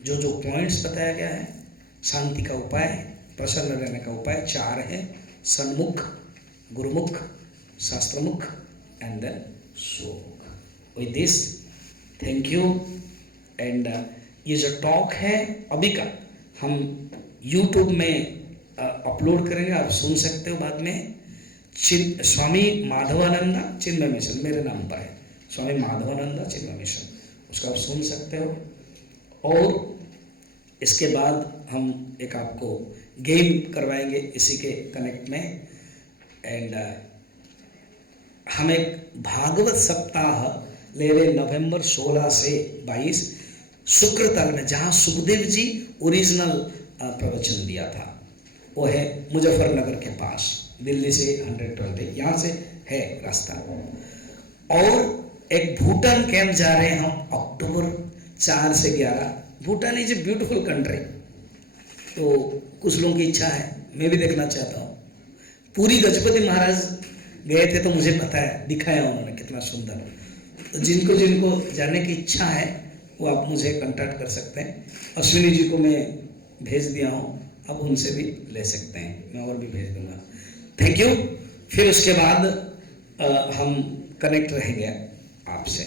जो जो पॉइंट्स बताया गया है, शांति का उपाय, प्रसन्न रहने का उपाय 4 है। सन्मुख, गुरुमुख, शास्त्रमुख एंड देन स्वमुख। With this thank you. And ये जो टॉक है अभी का, हम यूट्यूब में अपलोड करेंगे, आप सुन सकते हो बाद में। स्वामी माधवानंदा चिन्मय मिशन मेरे नाम पर है, स्वामी माधवानंदा चिन्मय मिशन, उसका आप सुन सकते हो। और इसके बाद हम एक आपको गेम करवाएंगे इसी के कनेक्ट में। एंड हम एक भागवत सप्ताह ले रहे नवंबर 16 से 22 शुक्रताल में, जहाँ सुखदेव जी ओरिजिनल प्रवचन दिया था। वो है मुजफ्फरनगर के पास, दिल्ली से 120, यहाँ से है रास्ता। और एक भूटान कैंप जा रहे हैं हम अक्टूबर 4 से 11। Bhutan is a beautiful country. तो कुछ लोगों की इच्छा है मैं भी देखना चाहता हूँ। पूरी गजपति महाराज गए थे तो मुझे पता है, दिखाया उन्होंने कितना सुंदर। तो जिनको जिनको जानने की इच्छा है वो आप मुझे कांटेक्ट कर सकते हैं। अश्विनी जी को मैं भेज दिया हूँ, अब उनसे भी ले सकते हैं, मैं और भी भेज दूंगा। Thank you. फिर उसके बाद हम कनेक्ट रहेंगे आपसे।